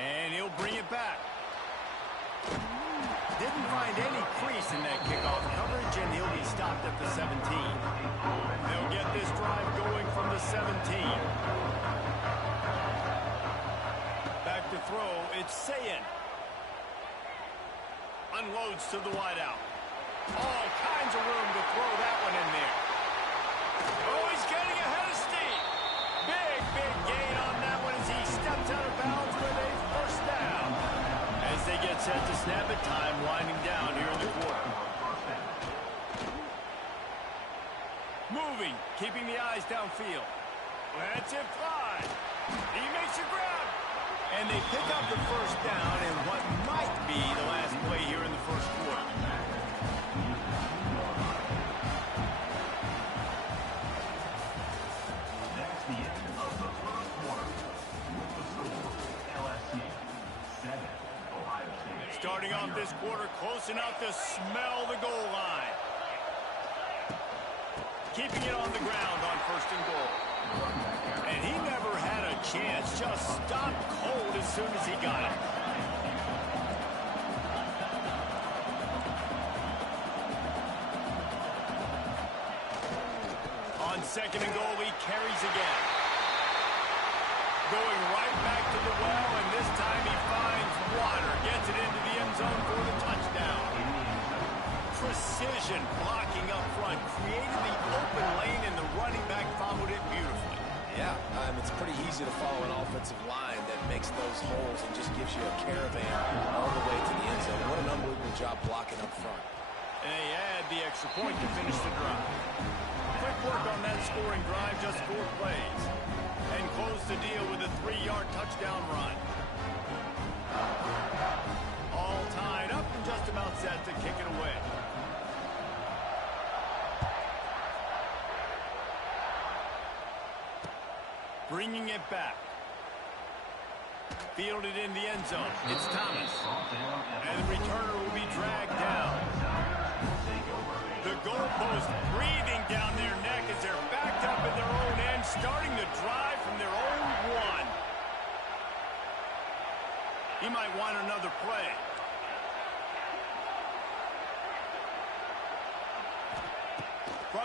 And he'll bring it back. Didn't find any crease in that kickoff coverage, and he'll be stopped at the 17. They'll get this drive going from the 17. Back to throw, it's Sayin. Unloads to the wideout. All kinds of room to throw that one in there. Oh, he's getting ahead of steam. Big gain on that one as he steps out of bounds with a first down. As they get set to snap it, time winding down here in the quarter. Moving, keeping the eyes downfield. Lets it fly. He makes a grab. And they pick up the first down in what might be the last play here in the first quarter. That's the end of the first quarter. With the score, LSU 7, Ohio State. Starting off this quarter, close enough to smell the goal line. Keeping it on the ground on 1st and goal. And he never had a chance, just stopped cold as soon as he got it. On 2nd and goal, he carries again. Going right back to the well, and this time he finds water. Gets it into the end zone for the touchdown. Precision blocking up front. Created the open lane, and the running back followed it beautifully. Yeah, it's pretty easy to follow an offensive line that makes those holes and just gives you a caravan all the way to the end zone. What an unbelievable job blocking up front. And they add the extra point to finish the drive. Quick work on that scoring drive, just 4 plays. And close the deal with a 3-yard touchdown run. All tied up and just about set to kick it away. Bringing it back. Fielded in the end zone. It's Thomas. And the returner will be dragged down. The goalpost breathing down their neck as they're backed up in their own end, starting the drive from their own 1. He might want another play.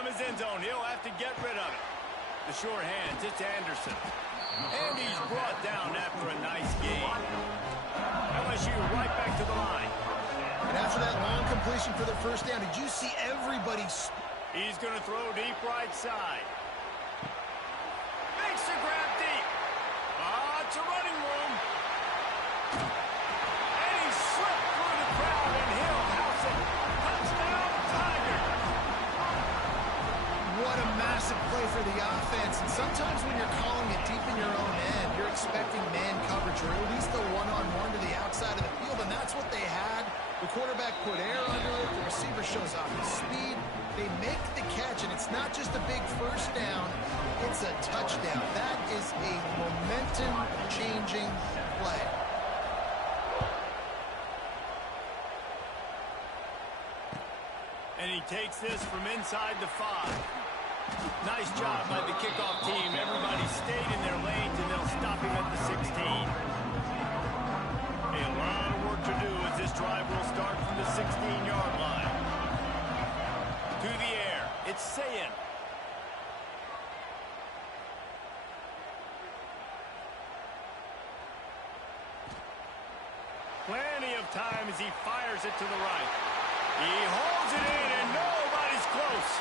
from his end zone. He'll have to get rid of it. The short hands, it's Anderson. And he's brought down after a nice gain. LSU right back to the line. And after that long completion for the first down, did you see everybody? He's going to throw deep right side. Makes the grab deep. It's a running room. And he slipped through the crowd, and he'll house it. Touchdown, Tigers. What a massive play for the offense. And sometimes when you're calling it deep in your own end, you're expecting man coverage or at least a one-on-one to the outside of the field, and that's what they had. The quarterback put air under it. The receiver shows off his speed. They make the catch, and it's not just a big first down. It's a touchdown. That is a momentum-changing play. And he takes this from inside the 5. Nice job by the kickoff team. Everybody stayed in their lanes, and they'll stop him at the 16. A lot of work to do as this drive will start from the 16-yard line. To the air, it's Sayin. Plenty of time as he fires it to the right. He holds it in, and nobody's close.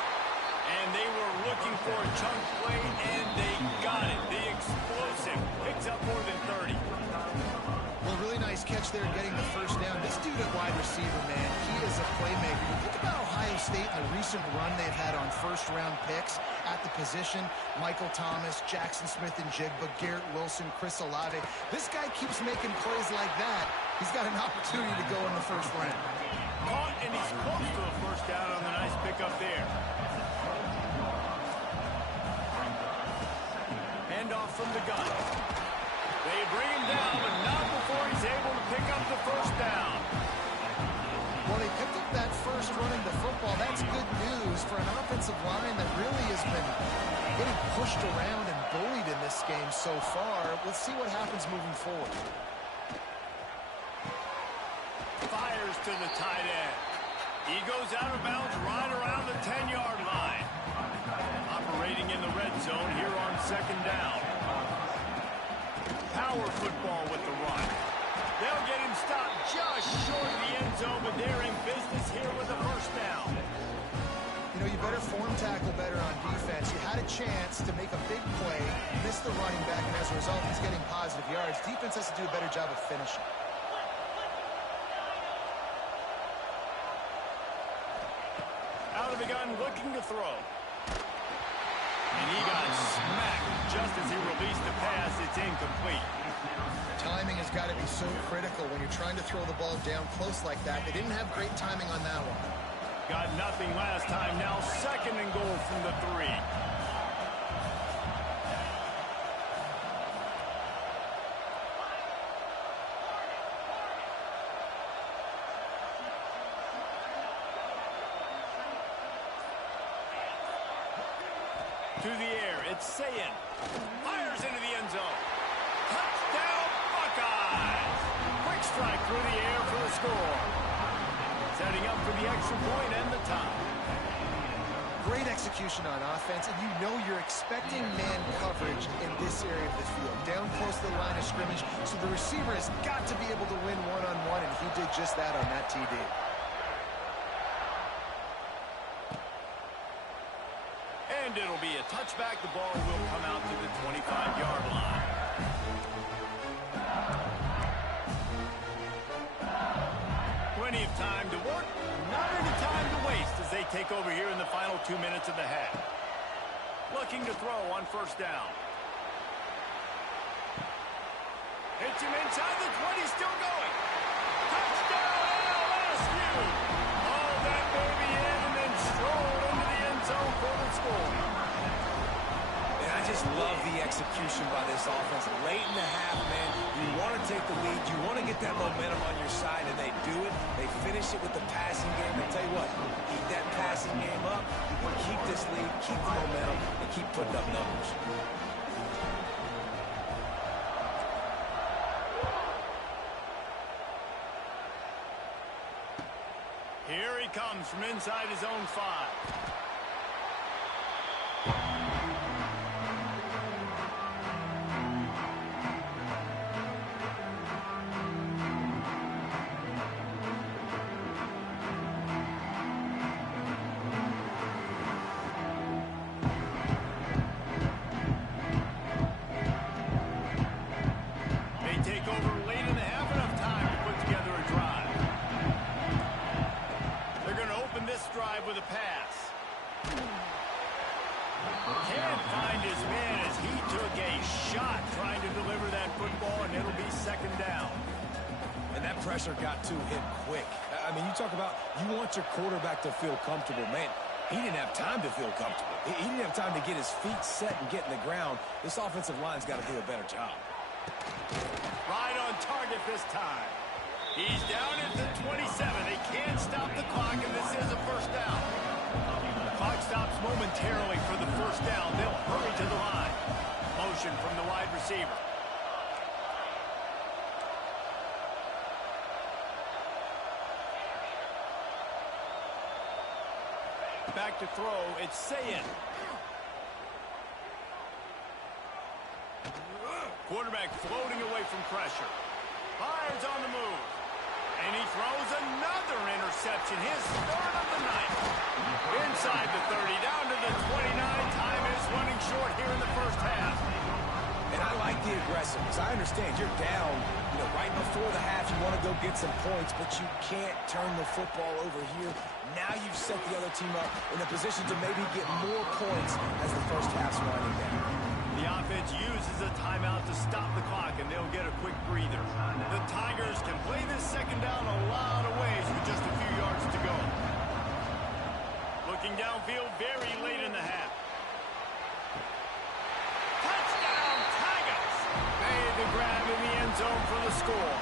And they were looking for a chunk play, and they got it. The explosive picks up more than 30. Well, really nice catch there getting the first down. This dude at wide receiver, man, he is a playmaker. You think about Ohio State and the recent run they've had on first-round picks at the position. Michael Thomas, Jackson Smith-Njigba, Garrett Wilson, Chris Olave. This guy keeps making plays like that. He's got an opportunity to go in the first round. Caught, and he's close to a first down on the nice pickup there. Handoff from the gun. They bring him down, but not before he's able to pick up the first down. Well, they picked up that first running the football. That's good news for an offensive line that really has been getting pushed around and bullied in this game so far. Let's see what happens moving forward. Fires to the tight end. He goes out of bounds right around the 10-yard line. Operating in the red zone here on second down. Power football with the run. They'll get him stopped just short of the end zone, but they're in business here with a first down. You know, you better form tackle better on defense. You had a chance to make a big play, missed the running back, and as a result, he's getting positive yards. Defense has to do a better job of finishing. Out of the gun, looking to throw. And he got smacked just as he released the pass. It's incomplete. Timing has got to be so critical when you're trying to throw the ball down close like that. They didn't have great timing on that one. Got nothing last time. Now second and goal from the 3. To the air, it's Sayin. Fires into the end zone. Touchdown, Buckeyes! Quick strike through the air for the score. Setting up for the extra point and the tie. Great execution on offense, and you know you're expecting man coverage in this area of the field, down close to the line of scrimmage, so the receiver has got to be able to win one-on-one, and he did just that on that TD. And it'll be a touchback. The ball will come out to the 25-yard line. Plenty of time to work, not any time to waste as they take over here in the final 2 minutes of the half. Looking to throw on first down. Hits him inside the 20, still going. Touchdown, LSU! Haul that baby in and then stroll into the end zone for the score. And I just love the execution by this offense. Late in the half, man, you want to take the lead. You want to get that momentum on your side, and they do it. They finish it with the passing game. And tell you what, keep that passing game up, keep this lead, keep the momentum, and keep putting up numbers. Here he comes from inside his own 5. the pass. Can't find his man as he took a shot trying to deliver that football, and it'll be second down. And that pressure got to him quick. I mean, you talk about you want your quarterback to feel comfortable. Man, he didn't have time to feel comfortable. He didn't have time to get his feet set and get in the ground. This offensive line's got to do a better job. Right on target this time. He's down at the 27. They can't stop the clock, and this is a first down. The clock stops momentarily for the first down. They'll hurry to the line. Motion from the wide receiver. Back to throw. It's Sayin. Quarterback floating away from pressure. Fires on the move. And he throws another interception. His third of the night. Inside the 30, down to the 29. Time is running short here in the first half. And I like the aggressiveness. I understand you're down, right before the half. You want to go get some points, but you can't turn the football over here. Now you've set the other team up in a position to maybe get more points as the first half's winding down. The offense uses a timeout to stop the clock, and they'll get a quick breather. The Tigers can play this second down a lot of ways with just a few yards to go. Looking downfield very late in the half. Touchdown, Tigers! Made the grab in the end zone for the score.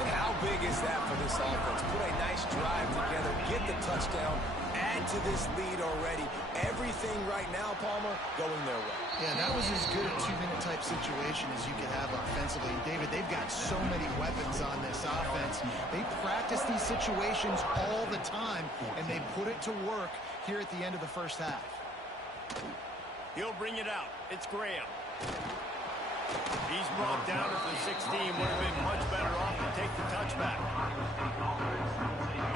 And how big is that for this offense? Put a nice drive together, get the touchdown, add to this lead already. Everything right now, Palmer, going their way. Yeah, that was as good a two-minute type situation as you could have offensively. And David, they've got so many weapons on this offense. They practice these situations all the time, and they put it to work here at the end of the first half. He'll bring it out. It's Graham. He's brought down at the 16. Would have been much better off to take the touchback.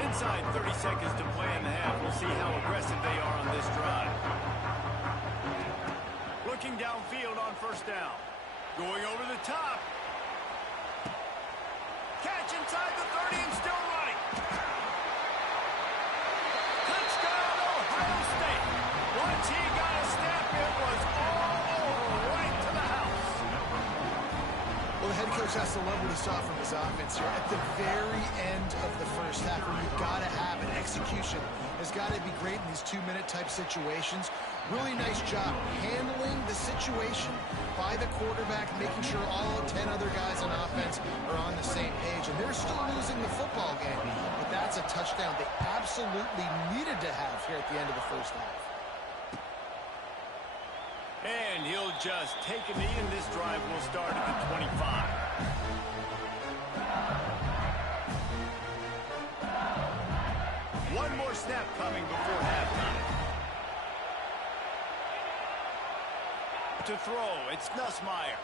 Inside 30 seconds to play in the half. We'll see how aggressive they are on this drive. Looking downfield on first down. Going over the top. Catch inside the 30 and still running. Touchdown, Ohio State. Once he got a snap, it was all over right to the house. Well, the head coach has to love what he saw from his offense here. At the very end of the first half, where you've got to have an execution, has got to be great in these two-minute type situations. Really nice job handling the situation by the quarterback, making sure all 10 other guys on offense are on the same page. And they're still losing the football game, but that's a touchdown they absolutely needed to have here at the end of the first half. And he'll just take a knee, and this drive will start at the 25. One more snap coming before halftime. To throw, it's Nussmeier.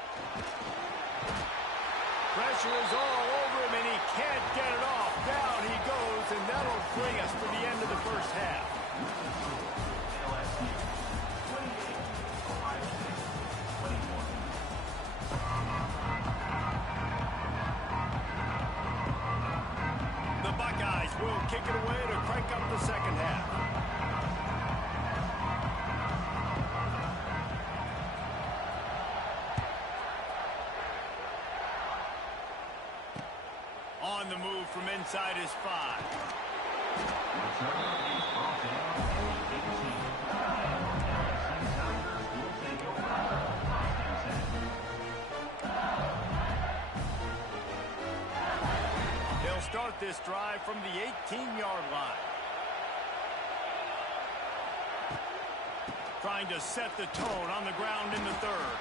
Pressure is all over him, and he can't get it off. Down he goes, and that'll bring us to the end of the first half. The Buckeyes will kick it away to crank up the second half. On the move from inside his 5. They'll start this drive from the 18-yard line. Trying to set the tone on the ground in the third.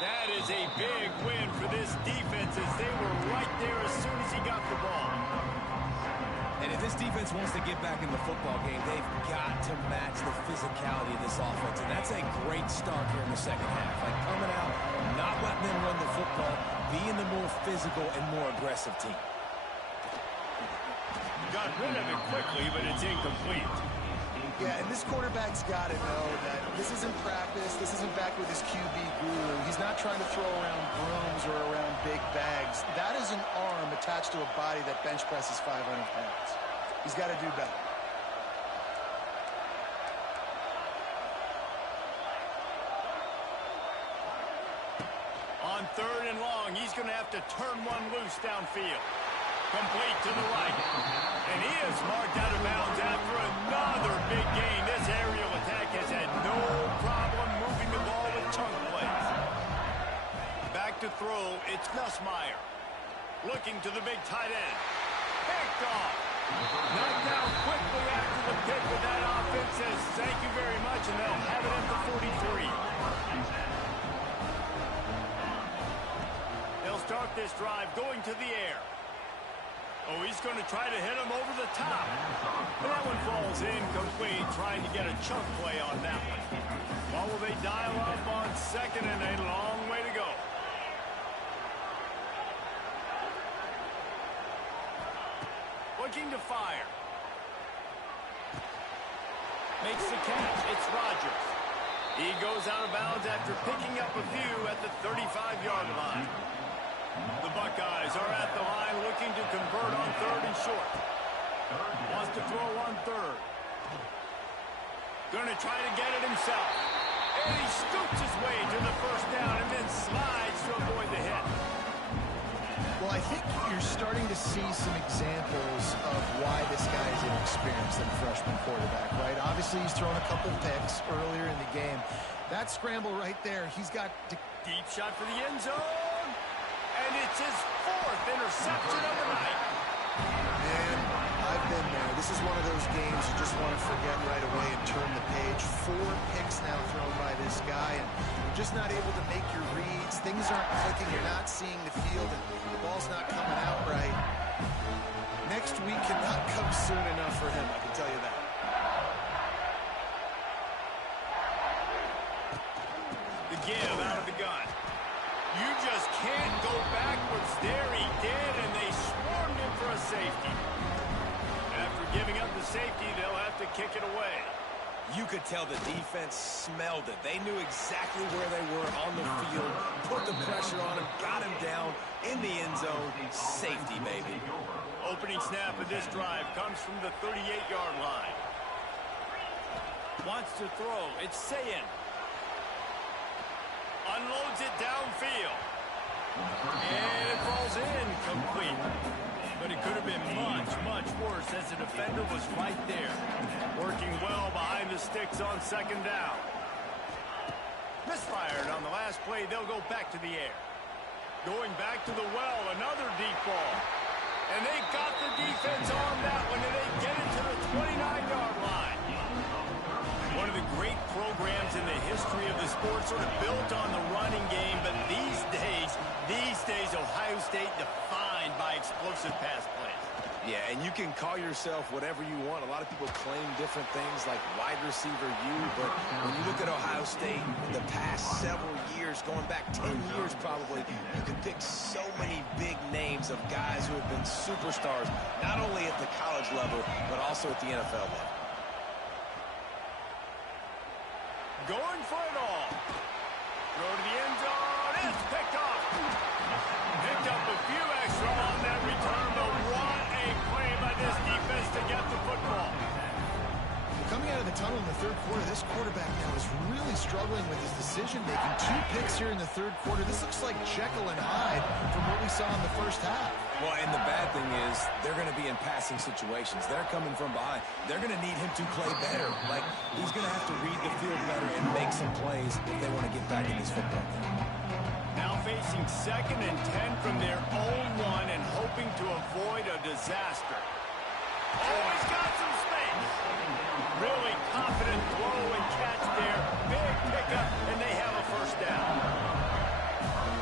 That is a big win for this defense, as they were right there as soon as he got the ball. And if this defense wants to get back in the football game, they've got to match the physicality of this offense. And that's a great start here in the second half. Like coming out, not letting them run the football, being the more physical and more aggressive team. Got rid of it quickly, but it's incomplete. Yeah, and this quarterback's got to know that this isn't practice. This isn't back with his QB guru. He's not trying to throw around brooms or around big bags. That is an arm attached to a body that bench presses 500 pounds. He's got to do better. 3rd and long. He's going to have to turn one loose downfield. Complete to the right. And he is marked out of bounds after another big gain. This aerial attack has had no problem moving the ball with chunk plays. Back to throw, it's Nussmeier. Looking to the big tight end. Picked off. Knocked down quickly after the pick, but that offense says thank you very much, and they'll have it at the 43. They'll start this drive going to the air. Oh, he's going to try to hit him over the top. But that one falls incomplete, trying to get a chunk play on that one. Well, will they dial up on 2nd and a long way to go? Looking to fire. Makes the catch. It's Rodgers. He goes out of bounds after picking up a few at the 35-yard line. The Buckeyes are at the line looking to convert on 3rd and short. Wants to throw on 3rd. Going to try to get it himself. And he scoops his way to the 1st down and then slides to avoid the hit. Well, I think you're starting to see some examples of why this guy is inexperienced in a freshman quarterback, right? Obviously, he's thrown a couple picks earlier in the game. That scramble right there, he's got to... Deep shot for the end zone. And it's his 4th interception of the night. Man, I've been there. This is one of those games you just want to forget right away and turn the page. 4 picks now thrown by this guy, and you're just not able to make your reads. Things aren't clicking. You're not seeing the field, and the ball's not coming out right. Next week cannot come soon enough for him, I can tell you that. The give out of the gun. You just can't go backwards. There he did, and they swarmed him for a safety. After giving up the safety, they'll have to kick it away. You could tell the defense smelled it. They knew exactly where they were on the field, put the pressure on him, got him down in the end zone. Safety, baby. Opening snap of this drive comes from the 38-yard line. Wants to throw. It's Sayin. Unloads it downfield. And it falls incomplete. But it could have been much, much worse as the defender was right there. Working well behind the sticks on 2nd down. Misfired on the last play. They'll go back to the air. Going back to the well. Another deep ball. And they got the defense on that one, and they get it to the 29-yard line. One of the great programs in the history of the sport, sort of built on the running game, but these days, Ohio State defined by explosive pass plays. Yeah, and you can call yourself whatever you want. A lot of people claim different things like wide receiver U, but when you look at Ohio State in the past several years, going back 10 years probably, you can pick so many big names of guys who have been superstars, not only at the college level, but also at the NFL level. Going for it all. Throw to the end zone. It's picked off. Picked up a few extra on that return, but what a play by this defense to get the football. Coming out of the tunnel in the 3rd quarter, this quarterback now is really struggling with his decision-making. 2 picks here in the 3rd quarter. This looks like Jekyll and Hyde from what we saw in the 1st half. Well, and the bad thing is they're going to be in passing situations. They're coming from behind. They're going to need him to play better. Like, he's going to have to read the field better and make some plays if they want to get back in this football game. Now facing 2nd and 10 from their own 1 and hoping to avoid a disaster. Oh, he's got some space. Really confident throw and catch there. Big pickup, and they have a 1st down.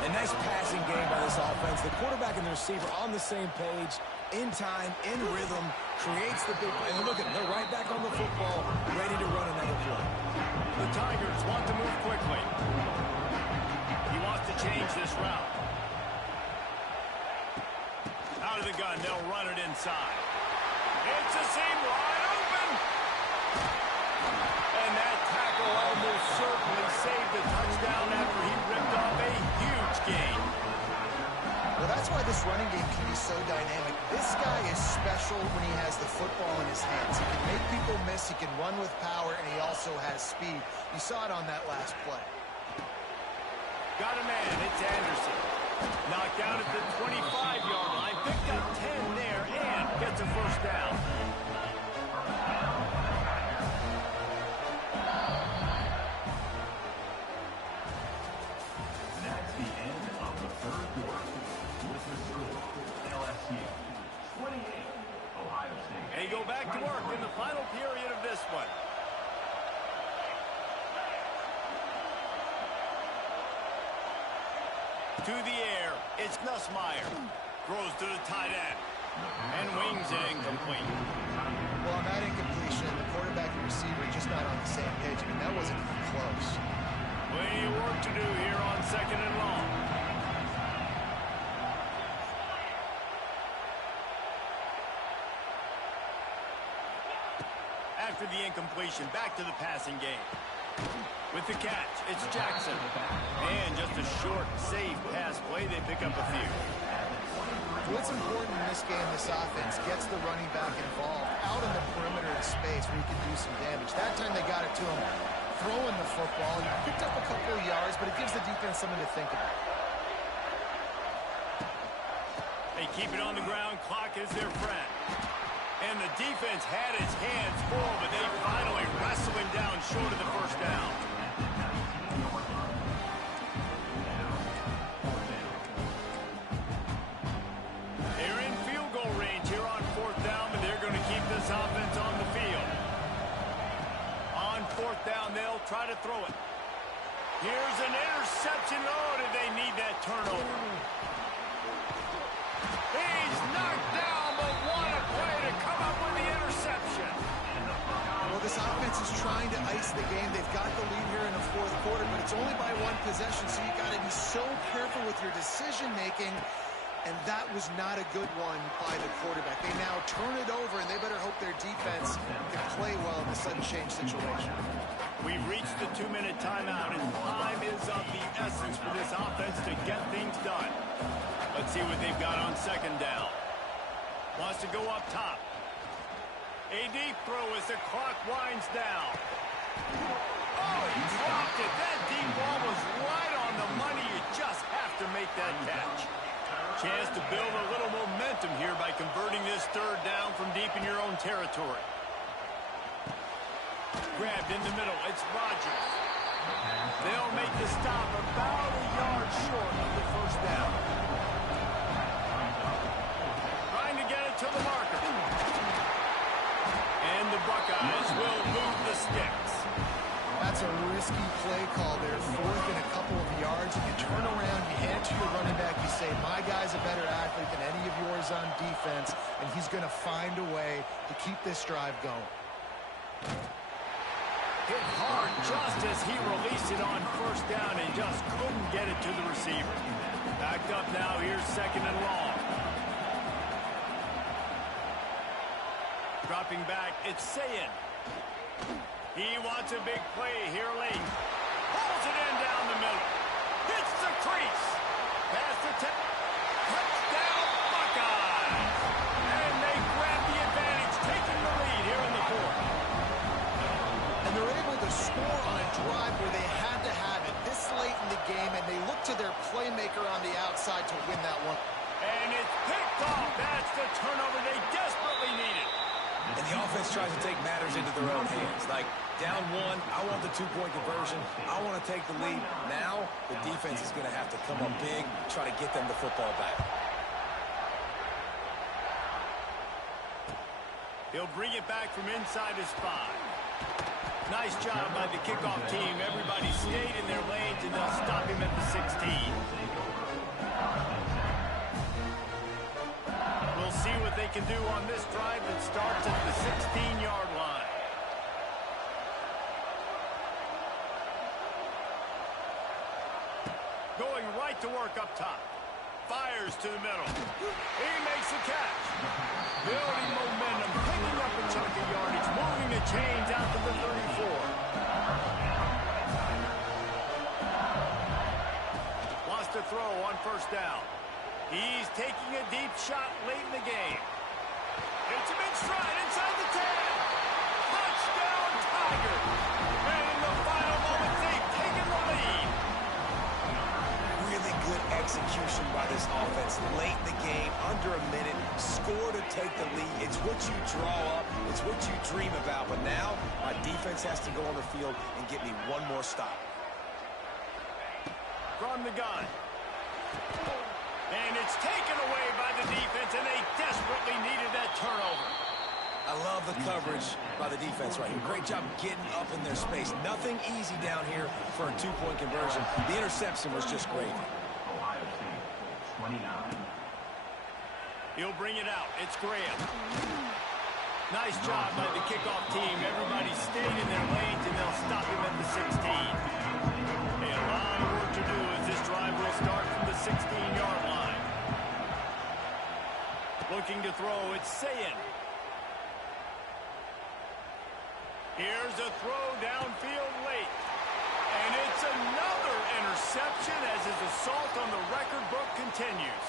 A nice passing game by this offense. The quarterback and the receiver on the same page, in time, in rhythm, creates the big play. And look at them, they're right back on the football, ready to run another play. The Tigers want to move quickly. He wants to change this route. Out of the gun, they'll run it inside. It's a seam wide open. And that tackle almost certainly saved a touchdown after he ripped off a huge gain. Well, that's why this running game can be so dynamic. This guy is special when he has the football in his hands. He can make people miss, he can run with power, and he also has speed. You saw it on that last play. Got a man. It's Anderson. Knocked down at the 25-yard line. Picked up 10 there and gets a first down. That's the end of the third quarter. With the score, LSU 28, Ohio State. They go back to work in the final period of this one. To the air, it's Nussmeier. Throws to the tight end. And wings it incomplete. Well, on that incompletion, the quarterback and receiver just not on the same page. I mean, that wasn't even close. Plenty of work to do here on second and long. After the incompletion, back to the passing game. With the catch, it's Jackson. And just a short, safe pass play, they pick up a few. What's important in this game, this offense gets the running back involved out in the perimeter of space where he can do some damage. That time they got it to him throwing the football. He picked up a couple of yards, but it gives the defense something to think about. They keep it on the ground. Clock is their friend. And the defense had its hands full, but they finally wrestle him down short of the first down. They're in field goal range here on fourth down, but they're going to keep this offense on the field. On fourth down, they'll try to throw it. Here's an interception. Oh, did they need that turnover? He's knocked down, but what a play to come up with the interception. Well, this offense is trying to ice the game. They've got the lead here in the fourth quarter, but it's only by one possession, so you got to be so careful with your decision-making, and that was not a good one by the quarterback. They now turn it over, and they better hope their defense can play well in the sudden change situation. We've reached the 2-minute timeout, and time is of the essence for this offense to get things done. Let's see what they've got on second down. Wants to go up top. A deep throw as the clock winds down. Oh, he dropped it. That deep ball was right on the money. You just have to make that catch. Chance to build a little momentum here by converting this third down from deep in your own territory. Grabbed in the middle. It's Rodgers. They'll make the stop about a yard short of the first down. Trying to get it to the marker. And the Buckeyes will move the sticks. That's a risky play call there. Fourth and a couple of yards. You turn around, you hand it to your running back, you say, my guy's a better athlete than any of yours on defense, and he's going to find a way to keep this drive going. Hit hard just as he released it on first down and just couldn't get it to the receiver. Backed up now, here's second and long. Dropping back, it's Sayin. He wants a big play here late. Pulls it in down the middle. Hits the crease. Pass the touchdown Buckeyes. And they grab the advantage, taking the lead here in the fourth. And they're able to score on a drive where they had to have it this late in the game, and they look to their playmaker on the outside to win that one. And it's picked off. That's the turnover they desperately needed. And the offense tries to take matters into their own hands. Like, down one, I want the two-point conversion. I want to take the lead. Now, the defense is going to have to come up big, try to get them the football back. He'll bring it back from inside his 5. Nice job by the kickoff team. Everybody stayed in their lanes, and they'll stop him at the 16. We'll see what they can do on this drive that starts at the 16-yard line. Going right to work up top. Fires to the middle. He makes the catch. Building momentum, picking up a chunk of yardage, moving the chains out to the 34. Wants to throw on first down. He's taking a deep shot late in the game. It's a big stride inside the 10. Touchdown, Tigers. And in the final moments, they've taken the lead. this offense late in the game, under a minute, score to take the lead. It's what you draw up. It's what you dream about. But now, my defense has to go on the field and get me one more stop. From the gun. And it's taken away by the defense, and they desperately needed that turnover. I love the coverage by the defense right here. Great job getting up in their space. Nothing easy down here for a two-point conversion. The interception was just great. Ohio State, 29. He'll bring it out. It's Graham. Nice job by the kickoff team. Everybody stayed in their lanes, and they'll stop him at the 16. A lot of work to do as this drive will start from the 16-yard line. Looking to throw, it's Sayin. Here's a throw downfield late. And it's another interception as his assault on the record book continues.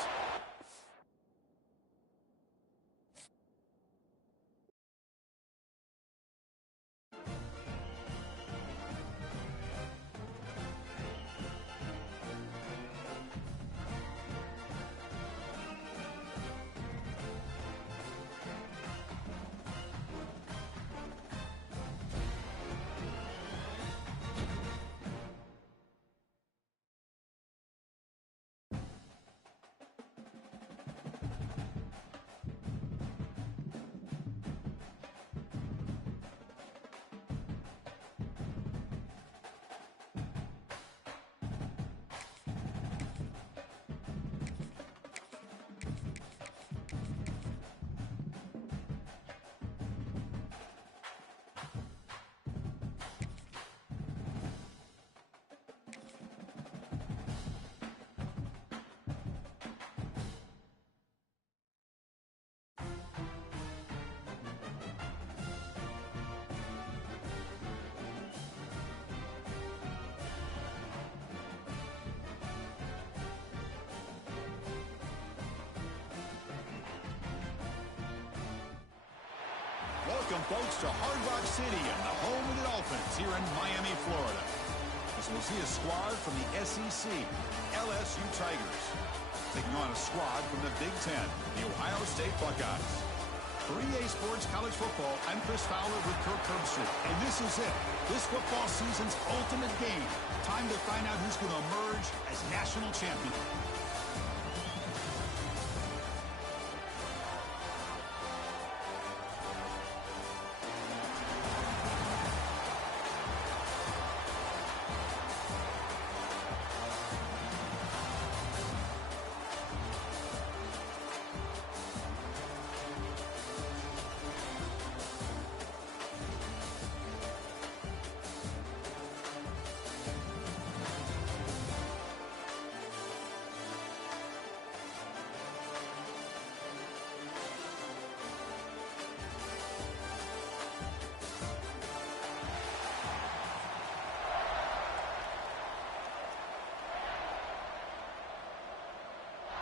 Welcome, folks, to Hard Rock City and the home of the Dolphins here in Miami, Florida. As we'll see a squad from the SEC, LSU Tigers, taking on a squad from the Big Ten, the Ohio State Buckeyes. For EA Sports College Football, I'm Chris Fowler with Kirk Herbstreit, and this is it. This football season's ultimate game. Time to find out who's going to emerge as national champion.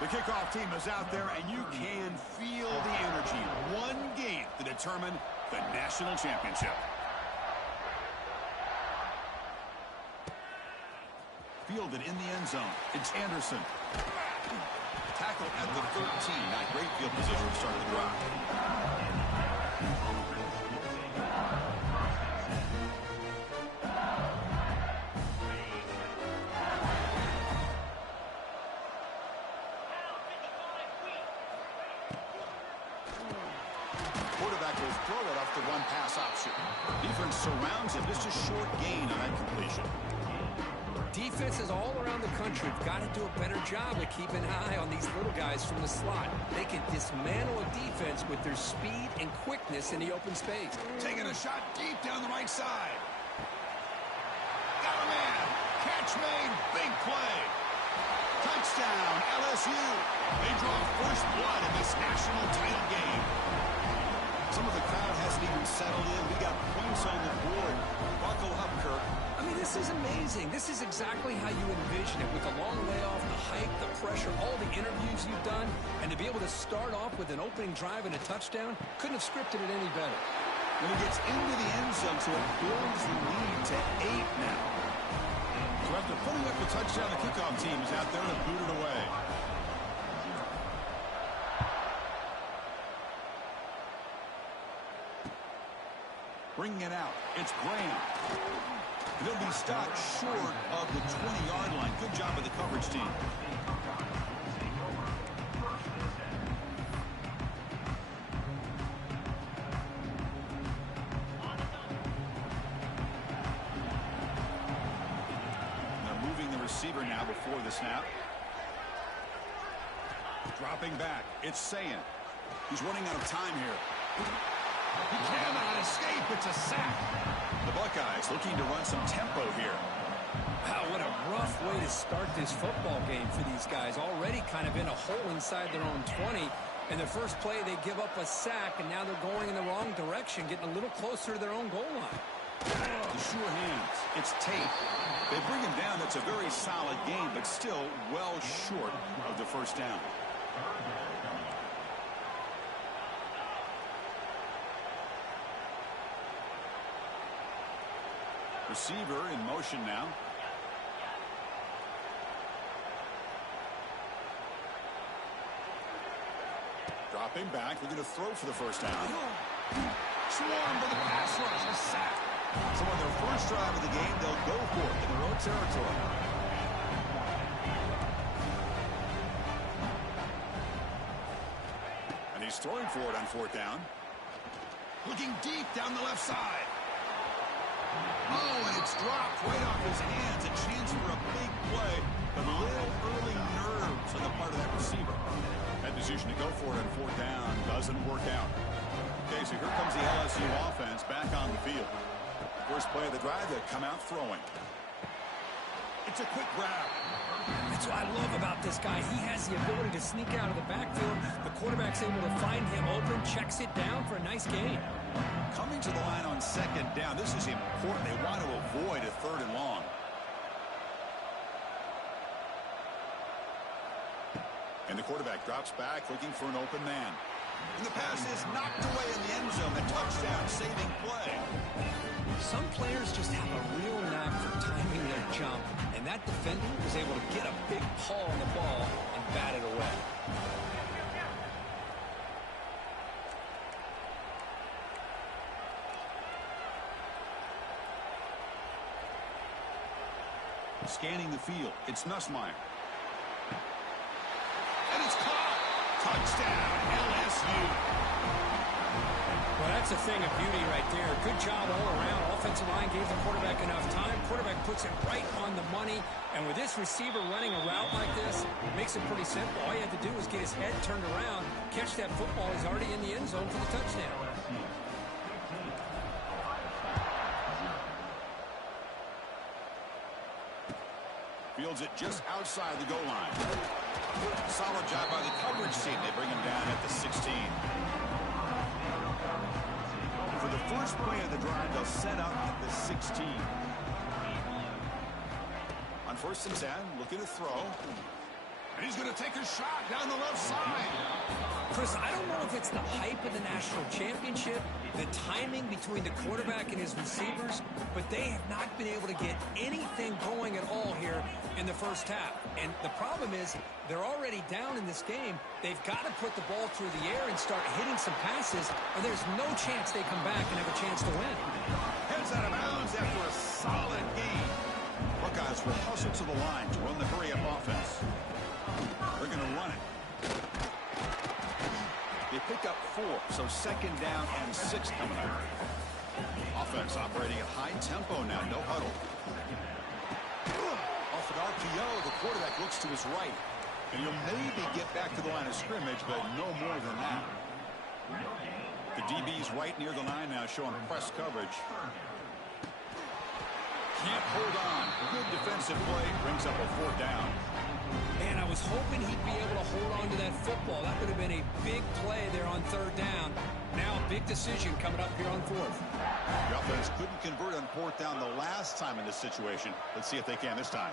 The kickoff team is out there, and you can feel the energy. One game to determine the national championship. Fielded in the end zone. It's Anderson. Tackle at the 13. Not great field position to start the drive. Throw it off the one-pass option. Defense surrounds him. Just a short gain on that completion. Defenses all around the country have got to do a better job of keeping an eye on these little guys from the slot. They can dismantle a defense with their speed and quickness in the open space. Taking a shot deep down the right side. Got a man. Catch made. Big play. Touchdown, LSU. They draw first blood in this national title game. Some of the crowd hasn't even settled in. We got points on the board. Buckle up, Kirk. I mean, this is amazing. This is exactly how you envision it, with the long layoff, the hype, the pressure, all the interviews you've done, and to be able to start off with an opening drive and a touchdown, couldn't have scripted it any better. When he gets into the end zone, so it builds the lead to 8 now. So after putting up the touchdown, the kickoff team is out there to boot it away. Bringing it out, it's Graham. And they'll be stopped short of the 20-yard line. Good job of the coverage team. They're moving the receiver now before the snap. Dropping back, it's Sayin. He's running out of time here. He cannot escape. It's a sack. The Buckeyes looking to run some tempo here. Wow, what a rough way to start this football game for these guys. Already kind of in a hole inside their own 20. In the first play, they give up a sack, and now they're going in the wrong direction, getting a little closer to their own goal line. The sure hands. It's Tate. They bring him down. That's a very solid game, but still well short of the first down. Receiver in motion now. Dropping back. They're going to throw for the first down. Swarm to the pass rush. A sack. So on their first drive of the game, they'll go for it in their own territory. And he's throwing for it on fourth down. Looking deep down the left side. Oh, and it's dropped right off his hands. A chance for a big play, but a little early nerves on the part of that receiver. That decision to go for it on fourth down doesn't work out. Okay, so here comes the LSU offense back on the field. First play of the drive, they'll come out throwing. It's a quick grab. That's what I love about this guy. He has the ability to sneak out of the backfield. The quarterback's able to find him open, checks it down for a nice gain. Coming to the line on second down, this is important. They want to avoid a third and long. And the quarterback drops back, looking for an open man. And the pass is knocked away in the end zone. A touchdown, saving play. Some players just have a real knack for timing their jump, and that defender was able to get a big paw on the ball and bat it away. Scanning the field, it's Nussmeier. And it's caught. Touchdown, LSU. Well, that's a thing of beauty right there. Good job all around. Offensive line gave the quarterback enough time. Quarterback puts it right on the money. And with this receiver running a route like this, it makes it pretty simple. All you have to do is get his head turned around, catch that football. He's already in the end zone for the touchdown. Fields it just outside the goal line. Solid job by the coverage team. They bring him down at the 16. For the first play of the drive, they'll set up at the 16. On first and 10, looking to throw. And he's going to take a shot down the left side. Chris, I don't know if it's the hype of the national championship, the timing between the quarterback and his receivers, but they have not been able to get anything going at all here in the first half. And the problem is they're already down in this game. They've got to put the ball through the air and start hitting some passes, or there's no chance they come back and have a chance to win. Heads out of bounds after a solid gain. Buckeyes will hustle to the line to run the hurry-up offense. They're going to run it. They pick up 4, so second down and 6 coming up. Offense operating at high tempo now, no huddle. Off an RPO, the quarterback looks to his right. And you'll maybe get back to the line of scrimmage, but no more than that. The DB's right near the line now, showing press coverage. Can't hold on. Good defensive play, brings up a 4th down. Man, I was hoping he'd be able to hold on to that football. That would have been a big play there on 3rd down. Now a big decision coming up here on 4th. The offense couldn't convert on 4th down the last time in this situation. Let's see if they can this time.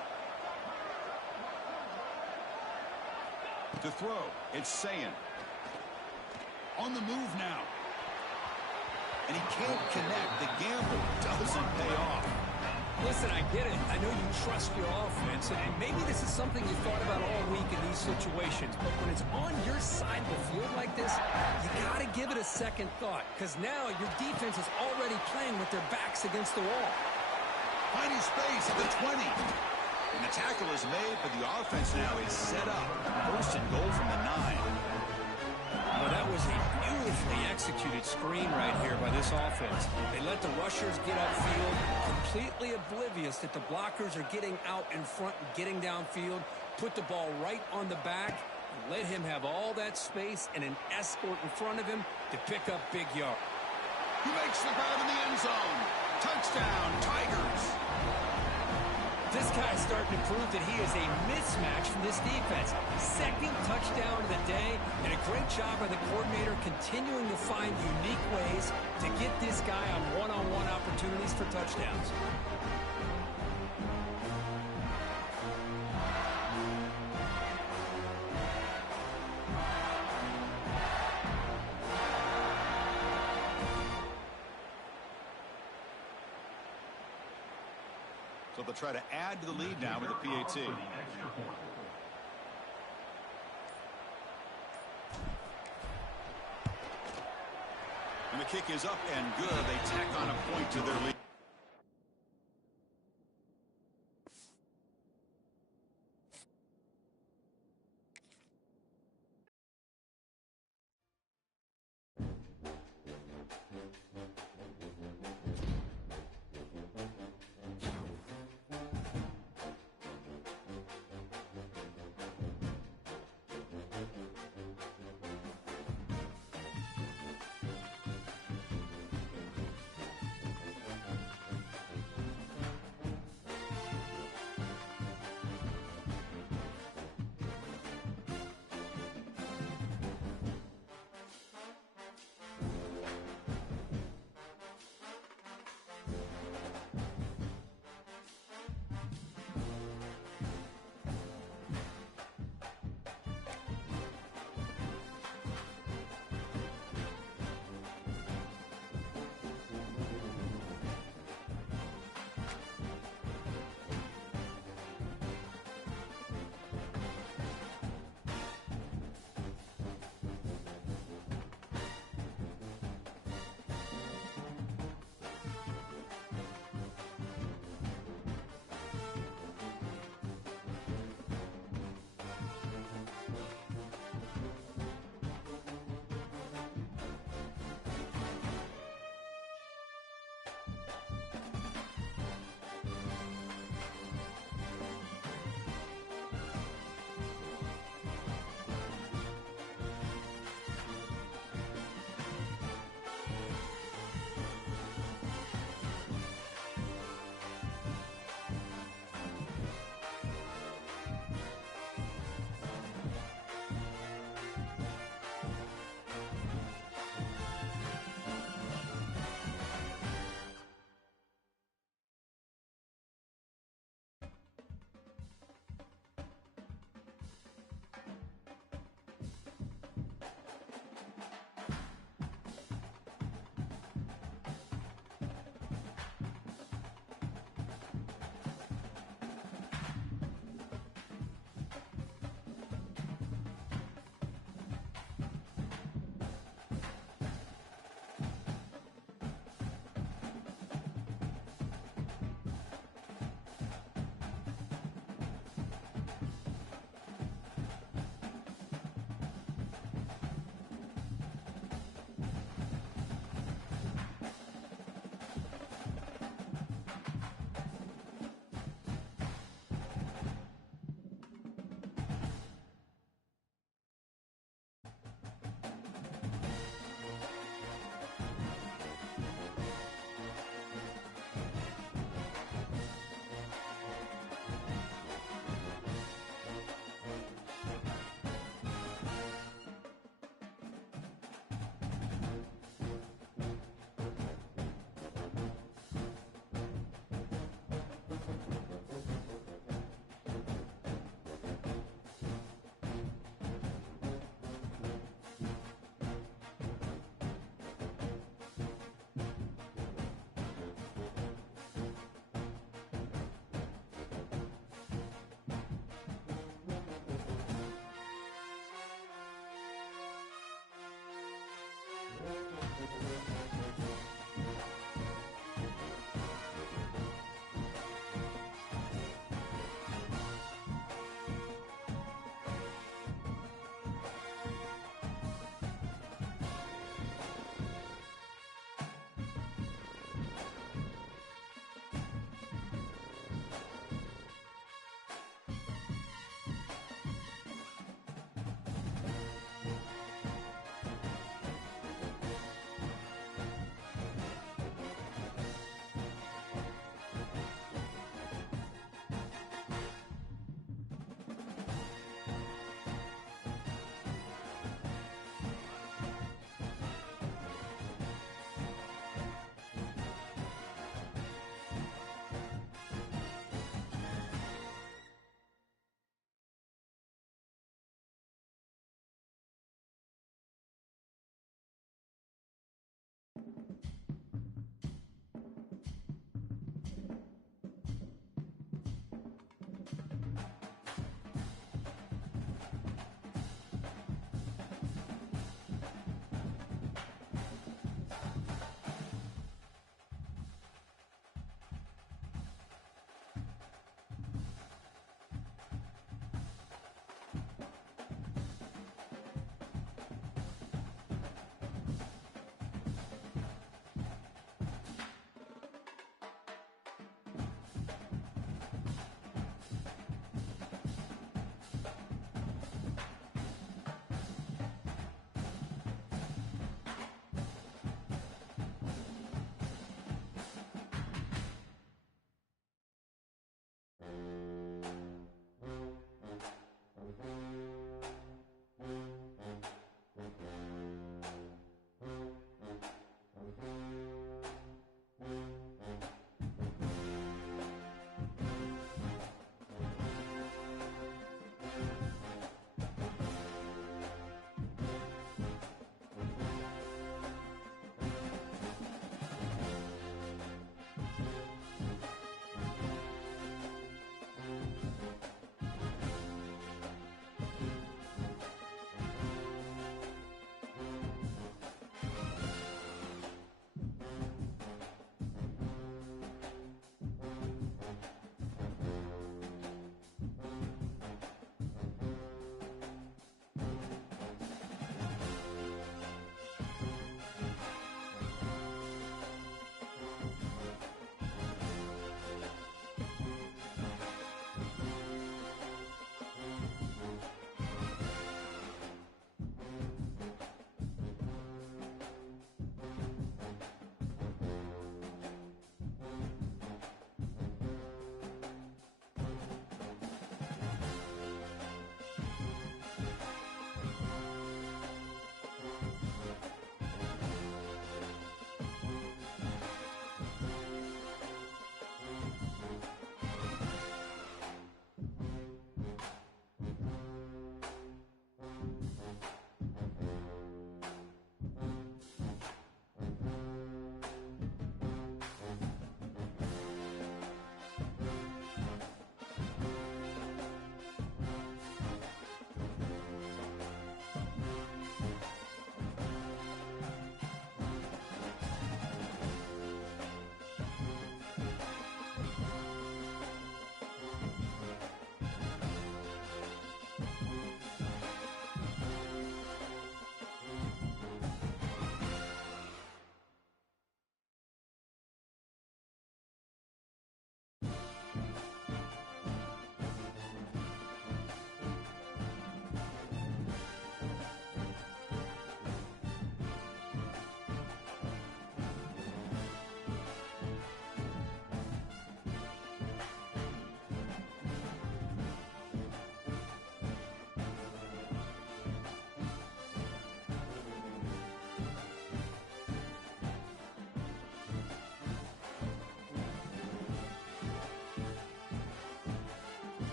To throw, it's Sayin. On the move now. And he can't connect. The gamble doesn't pay off. Listen, I get it. I know you trust your offense, and maybe this is something you thought about all week in these situations, but when it's on your side of the field like this, you got to give it a second thought, because now your defense is already playing with their backs against the wall. Finding space at the 20. And the tackle is made, but the offense now is set up. First and goal from the 9. Well, that was a beautifully executed screen right here by this offense. They let the rushers get upfield, completely oblivious that the blockers are getting out in front and getting downfield, put the ball right on the back, and let him have all that space and an escort in front of him to pick up big yard. He makes the grab in the end zone. Touchdown, Tigers. This guy's starting to prove that he is a mismatch from this defense. Second touchdown of the day, and a great job by the coordinator continuing to find unique ways to get this guy on one-on-one opportunities for touchdowns. So they'll try to add to the lead now with the PAT. And the kick is up and good. They tack on a point to their lead.